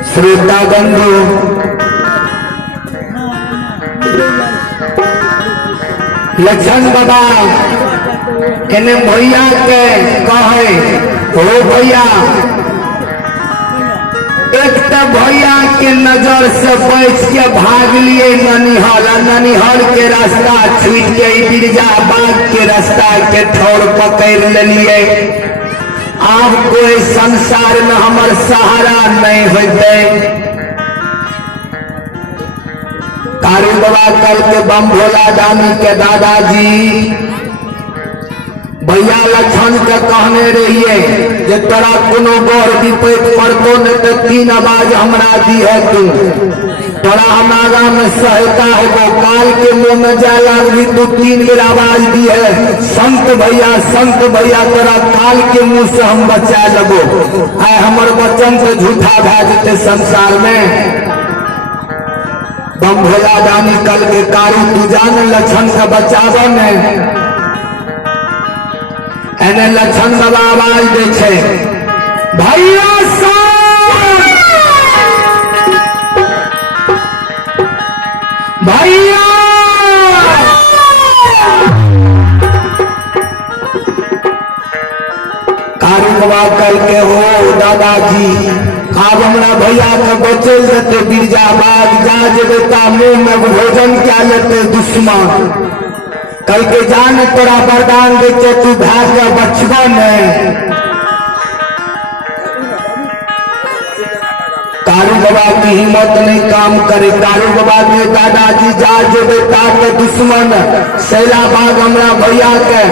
श्रोता बंधु लक्षण बाबा इन्हें भैया के कहे, हो भैया एक तो भैया के नजर से बच के भाग लिए ननिहल। ननिहल के रास्ता छूट के बिरजाबाद के रास्ता के ठौर पकड़ ले लिए। अब कोई संसार में हमार सहारा नहीं होते। तारू बाबा कल के बम भोला दानी के दादाजी भैया लक्षण के कहने रहिए जे तोरा कोनो गौर विपद पड़तो न तो 3 आवाज हमरा दी है। तू तोरा हमारा में सहायता होगो। काल के मुंह में जा लागली तू 3 बेर आवाज दी है, संत भैया तोरा काल के मुंह से हम बचा लेबो। आय हमर वचन से झूठा भै जेते संसार में। बम भोला दानी कल के कारू तू जान लक्षण से बचाव ने एने लक्षण बाबा आवाज दे छे भैया साहब भैया कारू बाबा कल के हो दादाजी अब हमरा भैया के बचल देते बिरजा बाग जा जेबे मुंह में भोजन क्या लेते दुश्मन कल के जान तोरा वरदान देते तू भाग के बचबा नहीं। कारू बाबा की हिम्मत नहीं काम करे। कारू बाबा के दादाजी जा जेबे के दुश्मन सैला बाग हमरा भैया के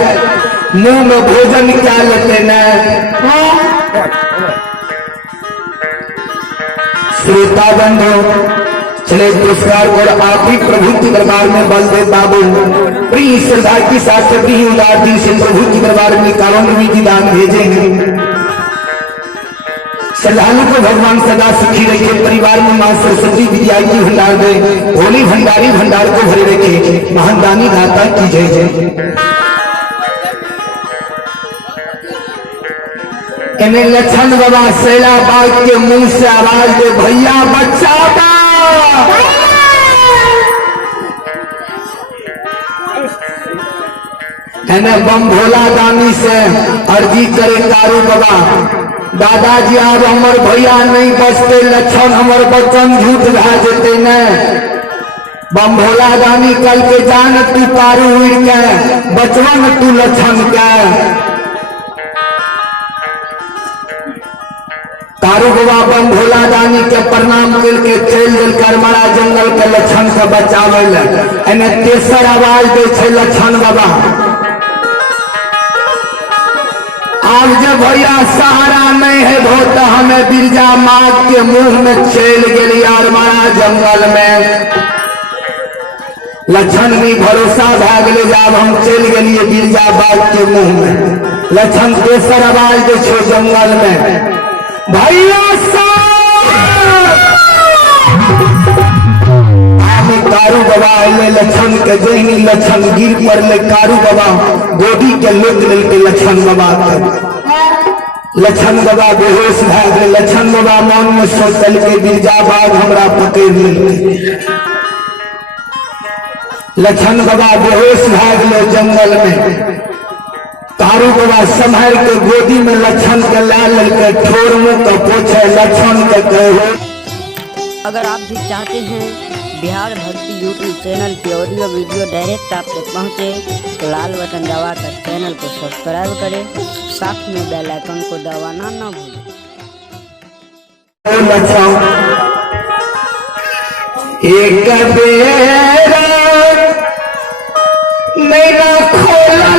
मुंह में भोजन क्या लेते न। श्रोता बंधु चले पुरस्कार और आप भी प्रभु के दरबार में बलदेव बाबू प्रिय श्रद्धा की साथ प्रिय उदार दिल से प्रभु के दरबार में कारों की दान भेजेंगे। श्रद्धालु को भगवान सदा सुखी रखे, परिवार में मां सरस्वती विद्या की भंडार दे, भोली भंडारी भंडार को भरे रखे, महानदानी दाता की जय जय। इन्हें लक्षण बाबा सैला बाग के मुंह से आवाज दे भैया बच्चा इन्हें बम भोला दानी से अर्जी करे कारू बाबा दादाजी अब हमर भैया नहीं बचते लक्षण हमर बचन झूठ भा जेते न। बम भोला दानी कल के जान तू कारू उड़ के बचवन तू लक्षण के। कारू बाबा बम भोला दानी के प्रणाम करके चल दिल करमरा जंगल के लक्षण से बचावे ले। तेसर आवाज दे छे लक्षण बाबा आज जब भैया सहारा नहीं है भोत हमें बिरजा माग के मुंह में चल गई यार मारा जंगल में। लक्षण नहीं भरोसा भाग ले जब हम चल गए बिरजा बाग के मुंह में। लक्षण तेसर आवाज दे छे जंगल में भैया कारू बाबा अले लक्षण के जहनी लक्षण गिर पर ले कारू बाबा गोदी के लोक ले के लक्षण बाबा लक्षण बाबा बेहोश भाग गए। लक्षण बाबा मन में सोचल के बिरजा बाग हमरा पकड़ ले। लक्षण बाबा बेहोश भाग गए जंगल में। कारू बाबा संभल के गोदी में लक्षण के लाल के ठोर मुंह का पोछे लक्षण के कहो। अगर आप भी चाहते हैं बिहार भक्ति यूट्यूब चैनल की ऑडियो वीडियो डायरेक्ट आप तक पहुंचे तो लाल बटन दबाकर चैनल को सब्सक्राइब करें, साथ में बेल आइकन को दबाना ना भूलें। एक बेरा मेरा खोला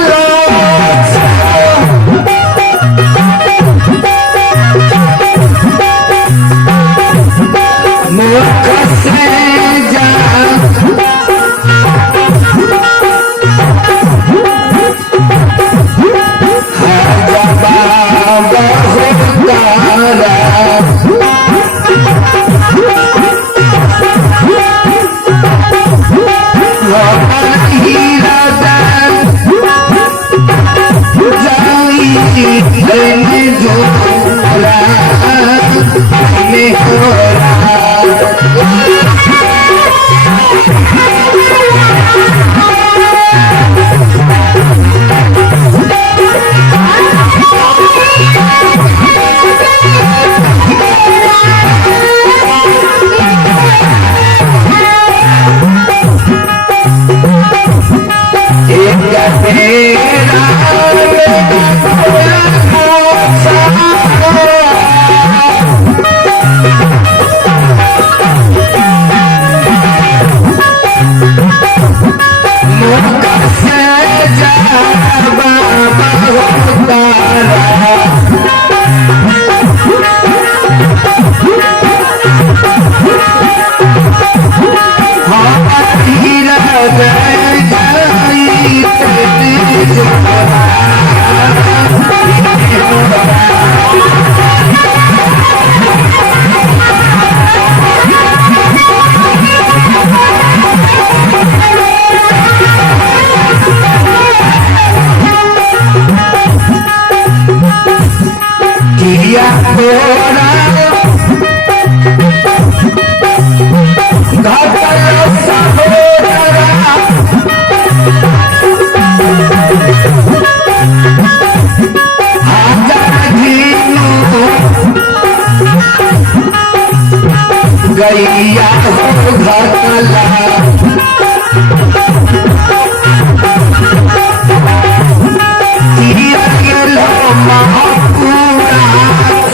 घटला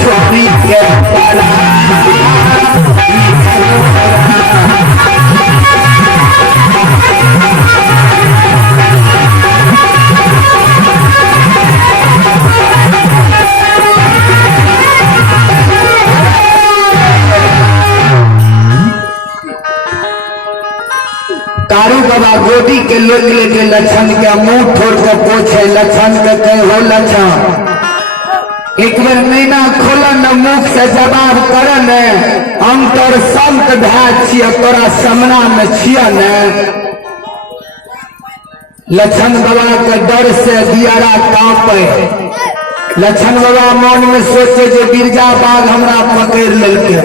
छोड़ी के पड़ा कारू बाबा गोदी के लोग लेके लक्षण के मुंह ठोड़ के पोछे लक्षण के कहे हो लक्षण एक बार नैना खोलन मुख से जवाब करन हम तोर संत भाई छिय तोरा समना में छिय न लक्षण बाबा के डर से दियारा कांपे लक्षण बाबा मन में सोचे जे बिरजा बाघ हमरा पकड़ लेलके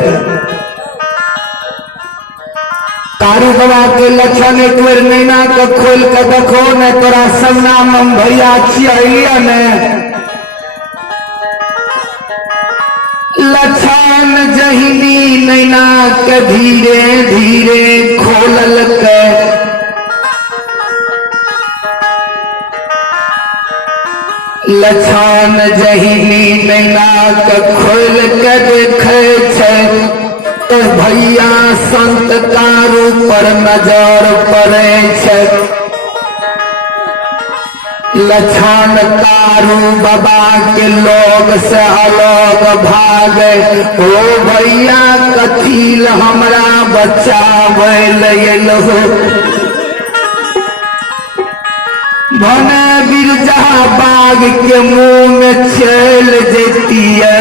कारू बाबा के लक्षण एक बेर नैना के खोल के देखो न तोरा समना में भैया छिया न लक्षण जहिनी नैना के धीरे धीरे खोलल के लक्षण जहिनी नैना के खोल के देखे छै तो भैया संत कारू पर नजर पड़े छै लक्षण कारू बाबा के लोग से अलग भागे ओ भैया कथील हमरा बचावे लहो भने बिरजा बाघ के मुंह में चल जेती है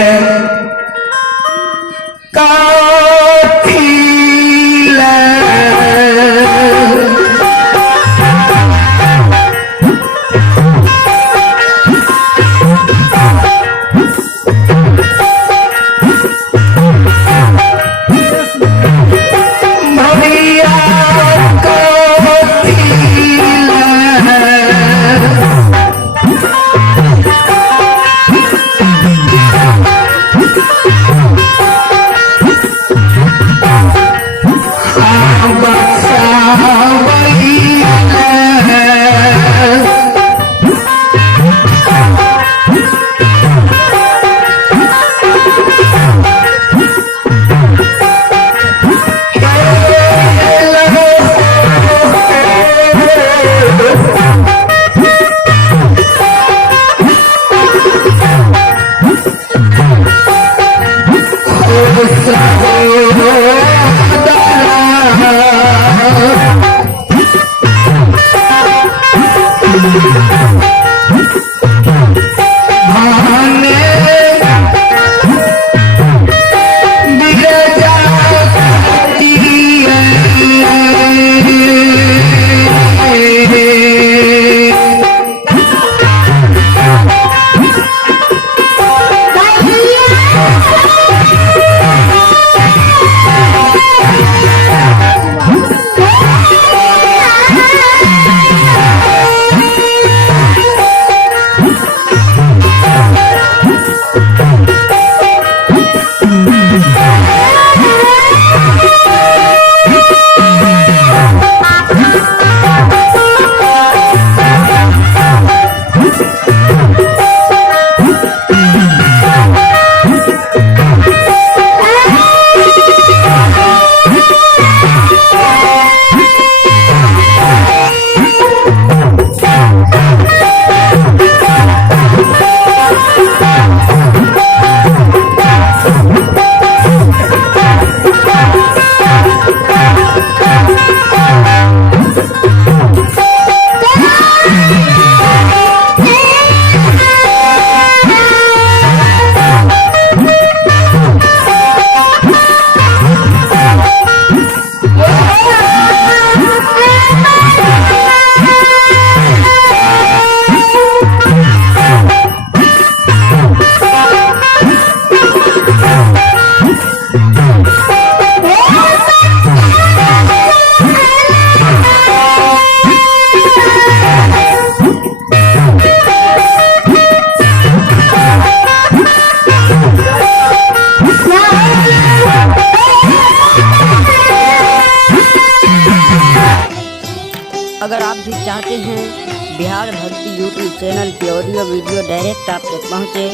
अगर आप भी चाहते हैं बिहार भक्ति यूट्यूब चैनल की ऑडियो वीडियो डायरेक्ट आप तक पहुँचे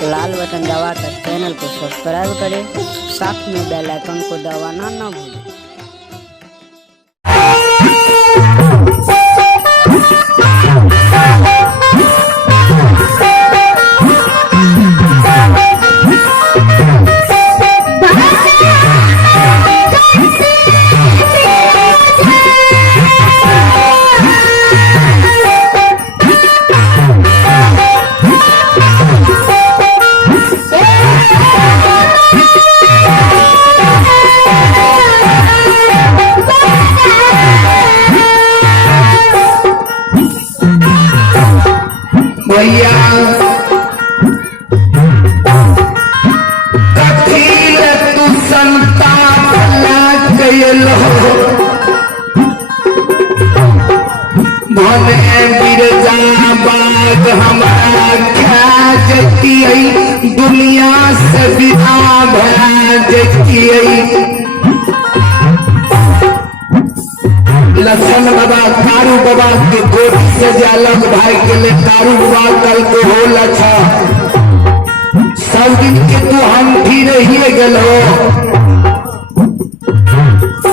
तो लाल बटन दबाकर चैनल को सब्सक्राइब करें, साथ में बेल आइकन को दबाना ना भूलें। भैया कथी तू संताप गयलो भने बिरजा बाग हमारा खा जतियै दुनिया से बिना भा जतियै। लखन बाबा कारू बाबा के गोदी से जालक भाई के लिए कारू बाबा कल को हो लछा सब दिन के तू हम भी रहिए गलो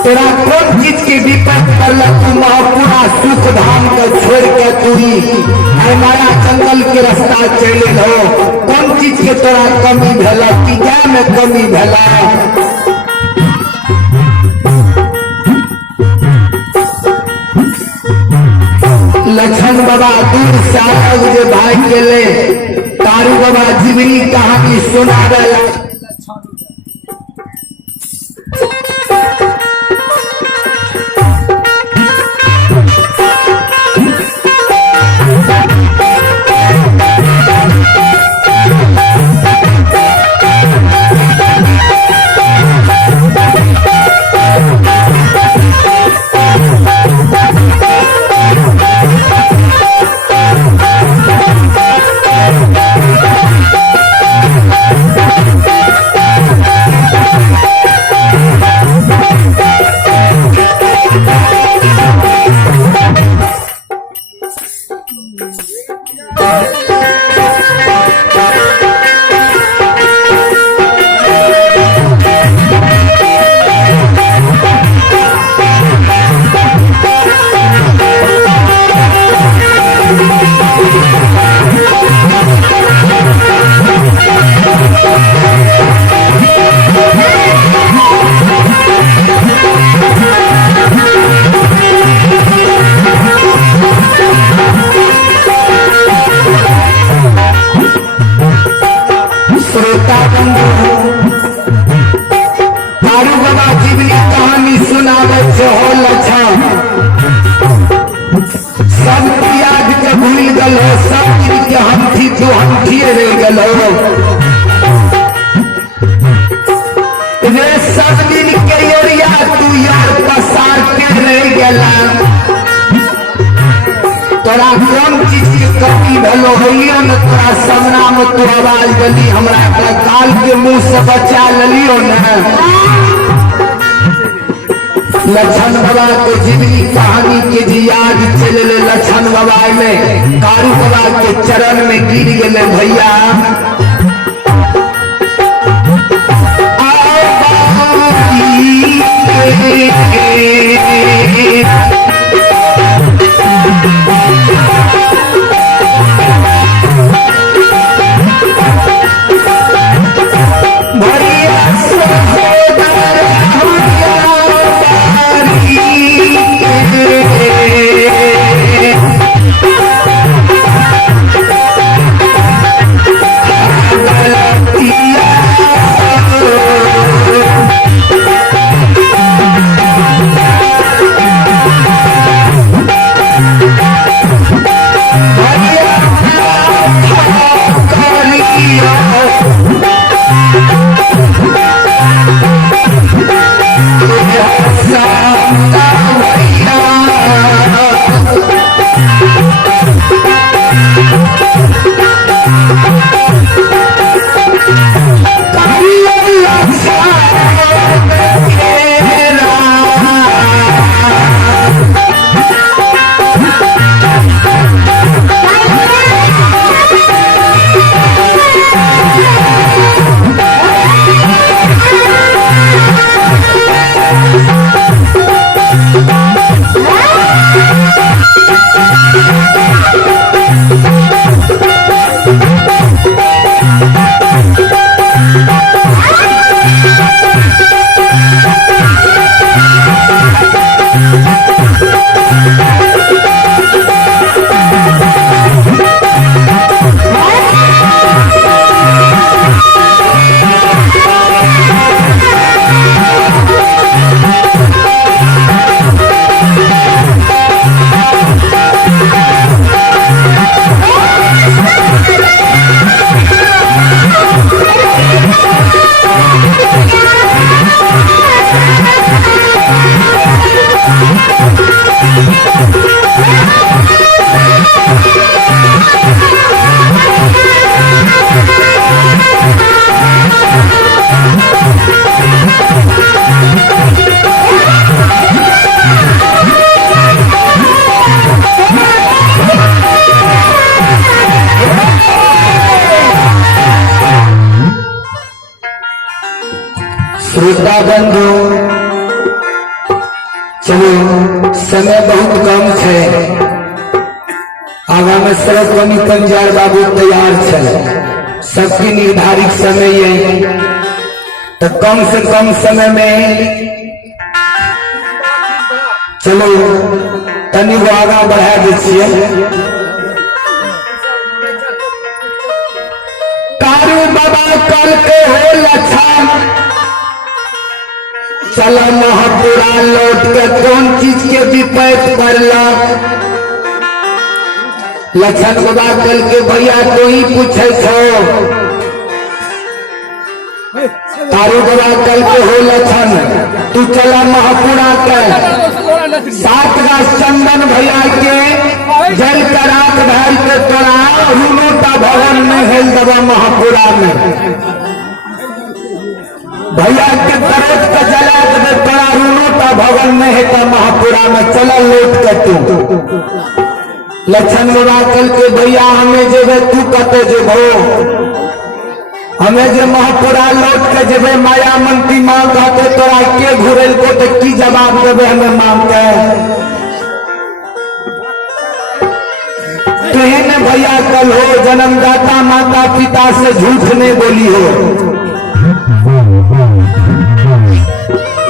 तेरा कौन चीज की विपत करला तू महापुरा सुख धाम को छोड़ के तू ही हमारा जंगल के रास्ता चले लो। कौन चीज के तोरा कमी भेला कि क्या में कमी भेला? लखन बाबा दूर सारग जे भाई के ले तारू बाबा जीवनी कहानी सुनावे तारू बाबा जीवनी कहानी सुनावे से हो लछा सब याद के भूल गलो, सब दिन के हम थी तू हम थिए रह गलो रे सब दिन के ओरिया तू यार पसार के रह गला। तोरा कौन चीज की कमी भलो होइयो न तोरा सामना में तू आवाज गली हमरा के काल के मुंह से बचा लियो न। लखन बाबा के जीवनी कहानी के जी याद चले ले लखन बाबा में कारू बाबा के चरण में गिर गए भैया। बंधु चलो समय बहुत कम है आगा में सरस्वती पंजार बाबू तैयार है सबकी निर्धारित समय है तो कम से कम समय में चलो तनी वो आगा बढ़ा दीजिए। कारू बाबा कल के हो लक्षण चला महापुरा लौट के कौन चीज के विपैत पड़ला लक्षण बाबा कल के भैया तो ही पूछे छो तारू बाबा कल के हो लक्षण तू चला महापुरा के 7 गाछ चंदन भैया के जल का रात भाई के तोरा रूनोटा भवन में हेल दबा महापुरा में भैया के तरफ का जला दे तोरा रूनोटा भवन में है का महापुरा में चला लौट के तू लक्षण बाबा कल के भैया हमें जेबे तू कते जेबो हमें जे महापुरा लौट के जेबे माया मंत्री माँ कहते तोरा के घुरल को तो की जवाब देवे हमें मांग के कहने भैया कल हो जन्मदाता माता पिता से झूठ नहीं बोली हो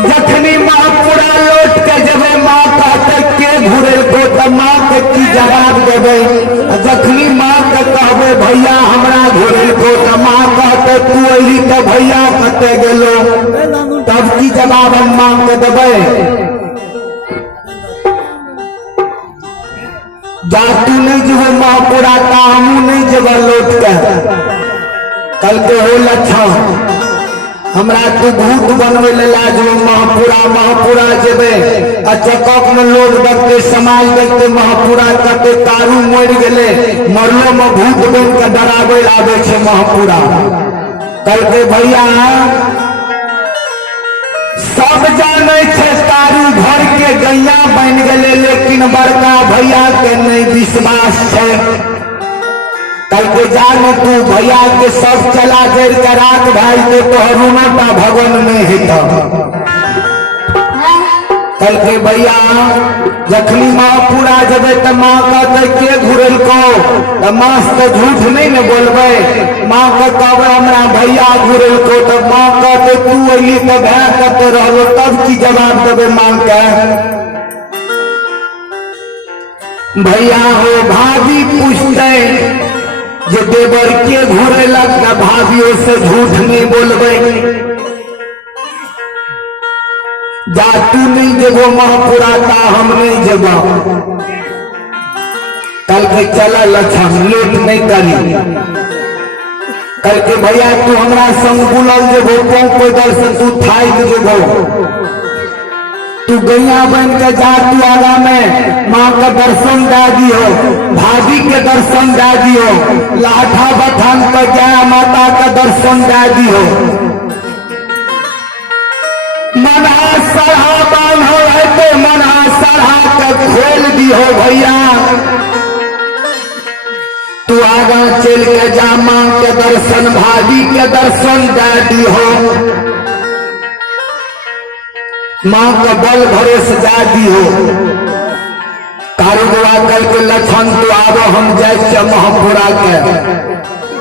जखनी महापुरा लौट के जेबे माँ कहते के घुरल को तो माँ के की जवाब देवे जखनी माँ के कहबे भैया हमरा घुरल को तो माँ कहते तू अली तो भैया कते गेलो तब की जवाब हम मांग के देवे जा तू नहीं जब महापुरा का हमू नहीं जब लौट के कल के हो लक्षण हमरा तू भूत बनवे लाजो महापुरा जेबे चकक में लोग देखते समाज देखते महापुरा कते कारू मर गेले मरलो में भूत बन के डरावे आवे छे महापुरा कल के भैया सब जाने छे कारू घर के गैया बन गेले लेकिन बड़का भैया के नहीं विश्वास छे कल के जान तू भैया के सब चला जर के रात भाई के तोहरुनोटा भवन में है कल के भैया जखनी माँ पूरा जबे तो माँ कहते के घुरल को माँ तो झूठ नहीं न बोलबे माँ को कहबे हमरा भैया घुरल को तो माँ कहते तू अली तो भै करते रहो तब की जवाब देवे माँ के भैया हो भाभी पूछते जो देवर के घूरे लगता भाभियों से झूठ नहीं बोलबे जा तू नहीं जेबो महापुरा का हम नहीं जेबो कल के चला लक्षण लेट नहीं करी कल के भैया तू हमरा संग बुलल जेबो कोई दर्शन तू थाई जेबो तू गैया बन के जा तू आगा में माँ का दर्शन दे दियो भाभी के दर्शन दे दियो लाठा बथान का जया माता का दर्शन दे दियो मना सढ़ा बांधो है तो मना सढ़ा के खोल दियो भैया तू आगा चल के जा माँ के दर्शन भाभी के दर्शन दे दियो माँ का बल भरोसे जा दी हो कारूगवा कल के लक्षण तो आबो हम जाए महापुरा के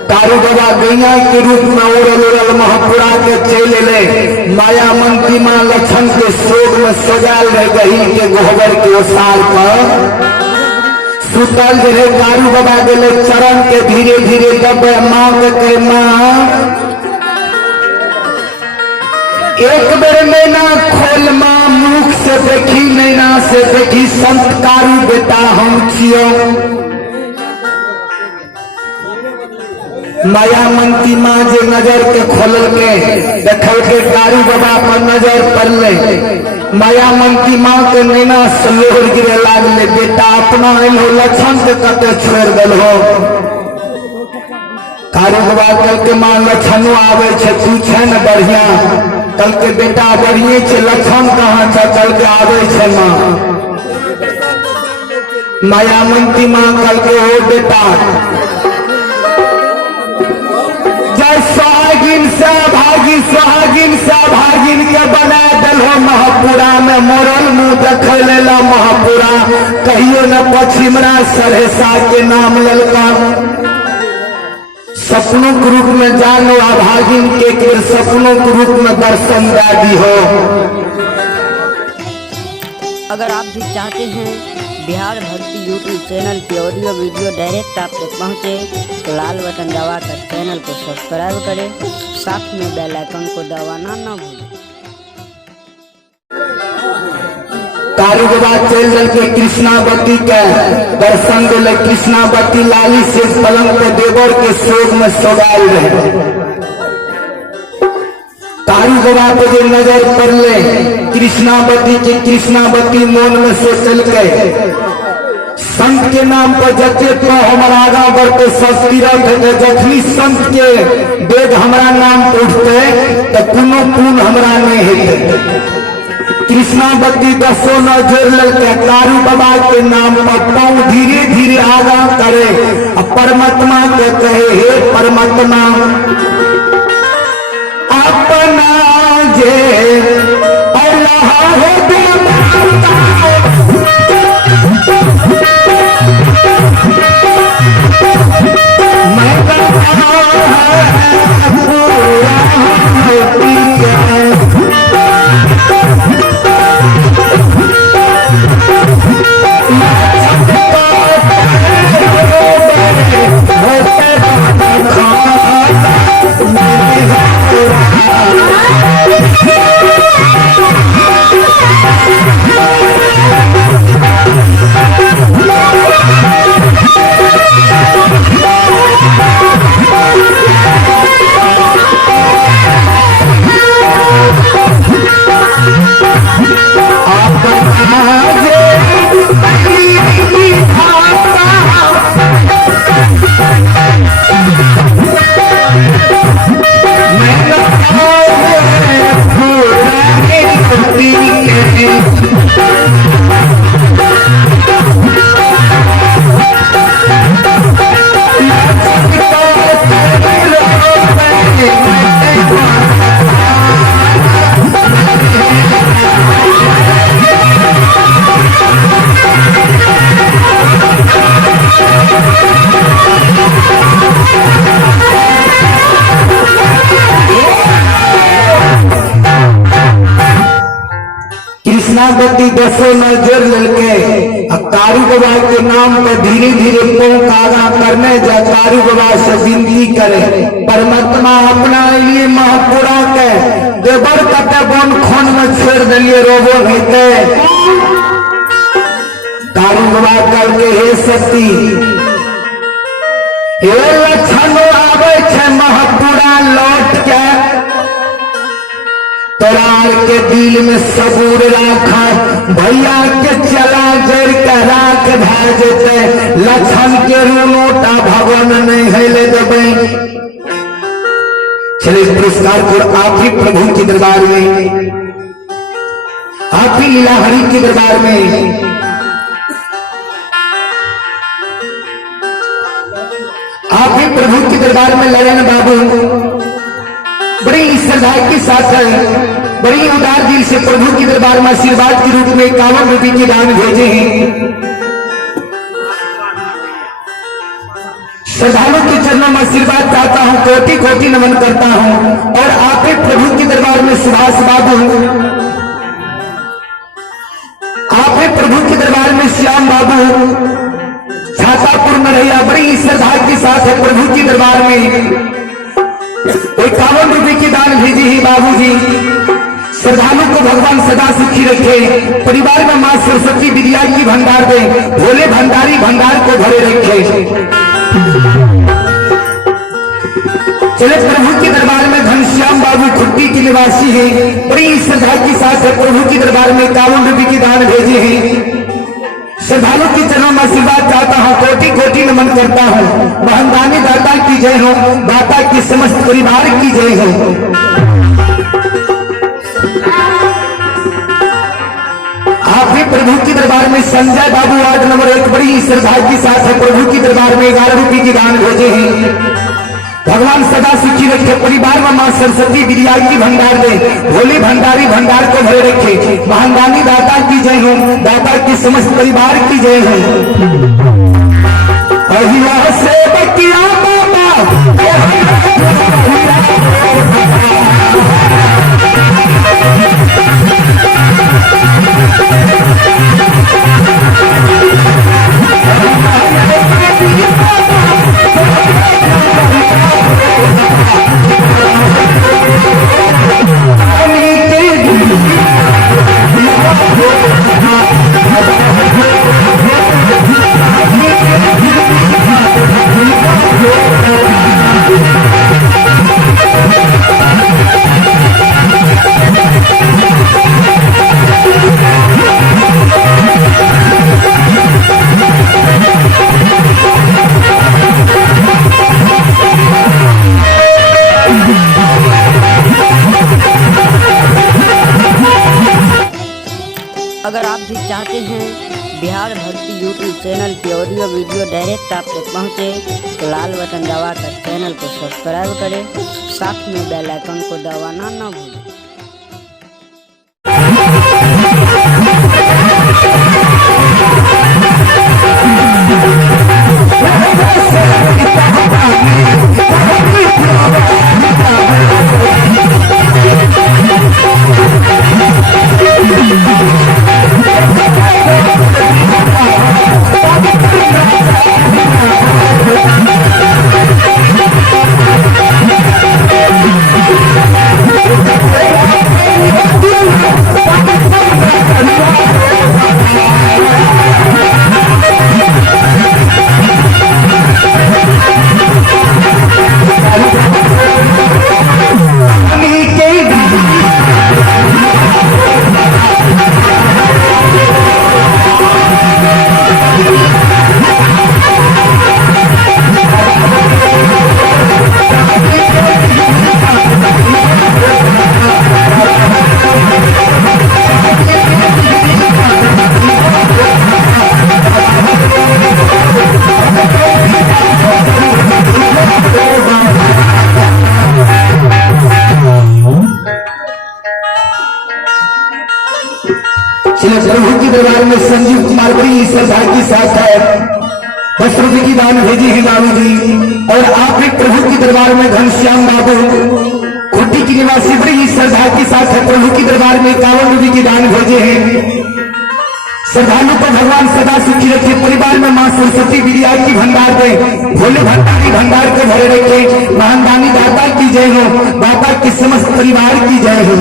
कारूगवा गैया के रूप में उड़ल महापुरा के चले ले माया मंत्री माँ लक्षण के शोक में सजाल रह गही के गोबर के ओसार पर सुतल रहे कारू बाबा गेले चरण के धीरे धीरे दबे माँ के कहे माँ एक बेर नैना खोल माँ मुख से देखी नैना से देखी संस्कारी बेटा हम छियो माया मंत्री माँ जे नजर के खोलल के देखल के कारू बाबा पर नजर पड़ले माया मंत्री माँ के नैना से लोहर गिरे लागले बेटा अपना एलो लक्षण के कते छोड़ दल हो कारू बाबा कल के माँ लक्षणों आवे छे तू छे न बढ़िया कल के बेटा बढ़िए छे लक्षण कहाँ छे कल के आवे छे माँ माया मंत्री माँ कल के हो बेटा जय सोहागिन सुहागिन सहभागिन के बना दलो महापुरा में मोरल मुंह देख लेला महापुरा कहियो न पश्चिमरा सरहसा के नाम ललका सपनों के रूप में जानो अभागिन के सपनों के रूप में दर्शन दादी हो। अगर आप भी चाहते हैं बिहार भक्ति यूट्यूब चैनल की ऑडियो वीडियो डायरेक्ट आप तक पहुंचे तो लाल बटन दबाकर चैनल को सब्सक्राइब करें, साथ में बेल आइकन को दबाना न भूलें। तारू के बाद चल चल के कृष्णावती के दर्शन दिले। कृष्णावती लाली से पलंग पे देवर के शोक में सोगाल रहे। तारू के बाद जो नजर पड़ ले कृष्णावती मन में सोचल के संत के नाम पर जते तो हमारा आगा बढ़ते सस्तीरथ है। जखनी संत के वेद हमारा नाम उठते तो कोनो पूर्ण हमारा नहीं हेते। कृष्णावती दसो न जोड़ ललके तारू बाबा के नाम पर पाँव धीरे धीरे आगा करे और परमात्मा के कहे हे परमात्मा अपना जे अल्लाह हो मैं कृष्णावती दसों नजर ललके तारू बाबा के नाम पर धीरे धीरे पाँव आगा करने जा तारू बाबा से विनती करे परमात्मा अपना लिए महापुरा के देवर कटे बन खन में छोड़ दिलिए रोबो हेते। तारू बाबा कल के हे सती हे लक्षण आवे छे महापुरा लौट के तोरार के दिल में सबूर राखा भैया के चला जर के राख भा जेते लक्षण के रोटा भवन नहीं हेले देवे। चले पुरस्कार को आप ही प्रभु के दरबार में आप ही लीला हरि के दरबार में आप ही प्रभु के दरबार में ललन बाबू बड़ी श्रद्धा के साथ बड़ी उदार दिल से प्रभु के दरबार में आशीर्वाद के रूप में 51 रुपये के दान भेजे हैं। श्रद्धालुओं के चरणों में आशीर्वाद चाहता हूं, कोटि कोटि नमन करता हूं। और आप प्रभु के दरबार में सुभाष बाबू, आप प्रभु के दरबार में श्याम बाबू छातापुर में रहिया बड़ी श्रद्धा के साथ है प्रभु के दरबार में 51 रुपये की दान भेजी ही बाबूजी। श्रद्धालु को भगवान सदा सुखी रखे, परिवार में मां सरस्वती विद्या की भंडार दे, भोले भंडारी भंडार को भरे रखे। चले प्रभु के दरबार में घनश्याम बाबू खुट्टी के निवासी है, बड़ी श्रद्धा के साथ प्रभु के दरबार में 51 रुपये की दान भेजे हैं। श्रद्धालु के चरणों में आशीर्वाद चाहता हूँ, कोटि कोटि नमन करता हूँ। महंदानी दाता की जय हो, दाता की समस्त परिवार की जय हो। आप ही प्रभु के दरबार में संजय बाबू वार्ड नंबर 1 बड़ी श्रद्धा के साथ है प्रभु के दरबार में 11 रुपये की दान भेजे हैं। भगवान सदा सुखी रखे, परिवार में माँ सरस्वती विद्यार्थी भंडार दे, भोले भंडारी भंडार को भरे रखे, महादानी दाता की जय हो, दाता की समस्त परिवार की जय हो। अहिया से बकिया अगर आप भी चाहते हैं बिहार भक्ति यूट्यूब चैनल की ऑडियो वीडियो डायरेक्ट आप तक पहुंचे तो लाल बटन दबाकर चैनल को सब्सक्राइब करें, साथ में बेल आइकन को दबाना ना भूलें। प्रभु की दरबार में संजीव कुमार बड़ी श्रद्धा की साथ है, 10 रुपए की दान भेजी है बाबू जी। और आप एक प्रभु की दरबार में घनश्याम बाबू खुट्टी की निवासी बड़ी श्रद्धा की साथ है, प्रभु की दरबार में 51 रुपए की दान भेजे हैं। श्रद्धालु को भगवान सदा सुखी रखे, परिवार में माँ सरस्वती विद्यार्थी भंडार दे, भोले भंडारी भंडार को भरे रखे, महादानी दाता की जय हो, दाता की समस्त परिवार की जय हो।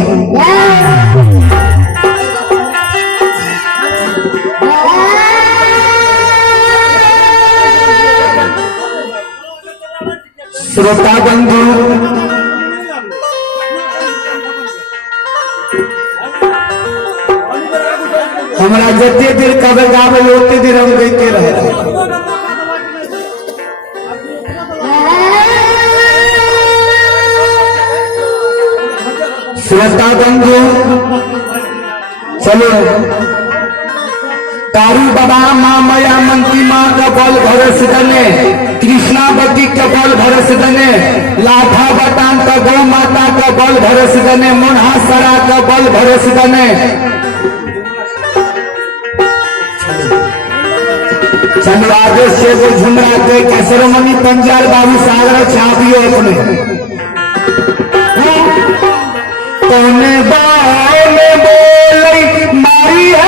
श्रोता बंधु हमारा जते देर कब गावे ओते देर हम गईते रहे। श्रोता बंधु चलो तारू बाबा माँ मया मंत्री माँ का बल भरोस दने, कृष्णावती का बल भरोस दने, लाठा बटान का गौ माता का बल भरोस दने, मुन्हासरा का बल भरोस दने। चलो आगे से वो झुमरा के केसरमणि पंजाल बाबू सागर छापियो अपने तोने बाले बोले मारी है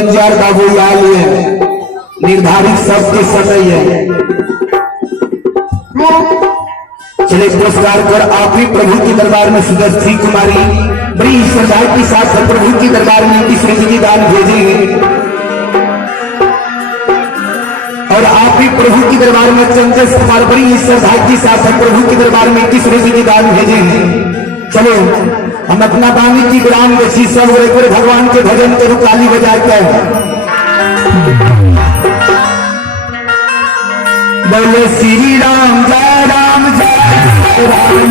बंजार बाबू आल है निर्धारित सबके समय है। चले पुरस्कार कर आप ही प्रभु के दरबार में सुदर्शी कुमारी बड़ी श्रद्धा के साथ प्रभु के दरबार में 21 जी दान भेजेंगे और आप ही प्रभु के दरबार में चंद्र कुमार बड़ी श्रद्धा के साथ प्रभु के दरबार में 21 जी दान भेजेंगे। चलो हम अपना वाणी की ग्राम बची सब एक बार भगवान के भजन करो ताली बजा के बोले श्री राम जय राम जय राम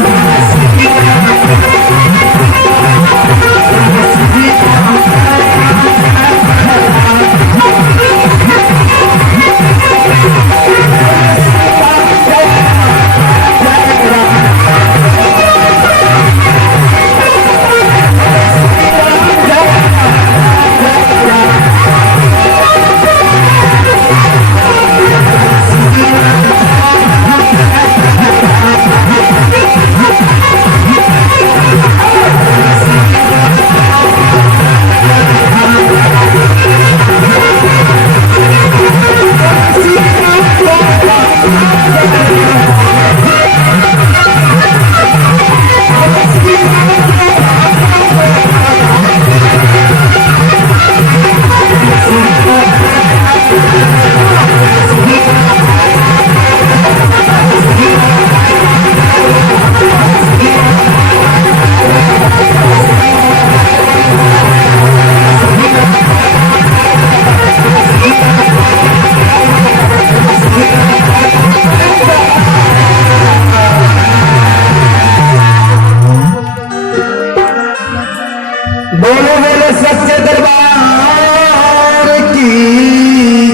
बोलो बोलो सच्चे दरबार की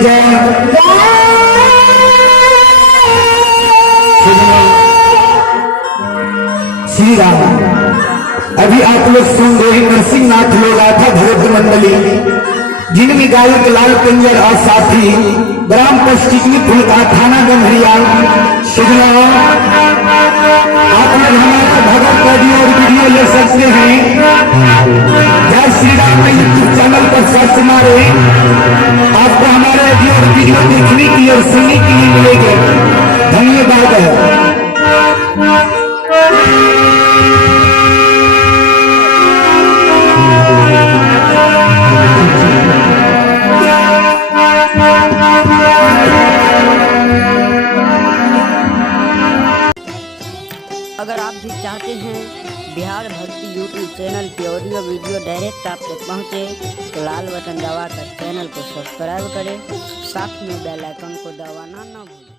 जय। श्री राम अभी आप लोग सुन रहे नरसिंह नाथ लोग आथा भरत मंडली जिनमें गायक लाल पिंजर और साथी ग्राम पश्चिमी फुलका थाना गम्हरिया सुजना आप लोग हमारे भगत ऑडियो और वीडियो ले सकते हैं। जय श्री राम में यूट्यूब चैनल पर सर्च मारे आपको हमारे ऑडियो और वीडियो देखने की और सुनने के लिए मिलेंगे। धन्यवाद है। अगर आप भी चाहते हैं बिहार भक्ति यूट्यूब चैनल की ऑडियो वीडियो डायरेक्ट आप तक पहुंचे तो लाल बटन दबाकर चैनल को सब्सक्राइब करें, साथ में बेल आइकन को दबाना ना भूलें।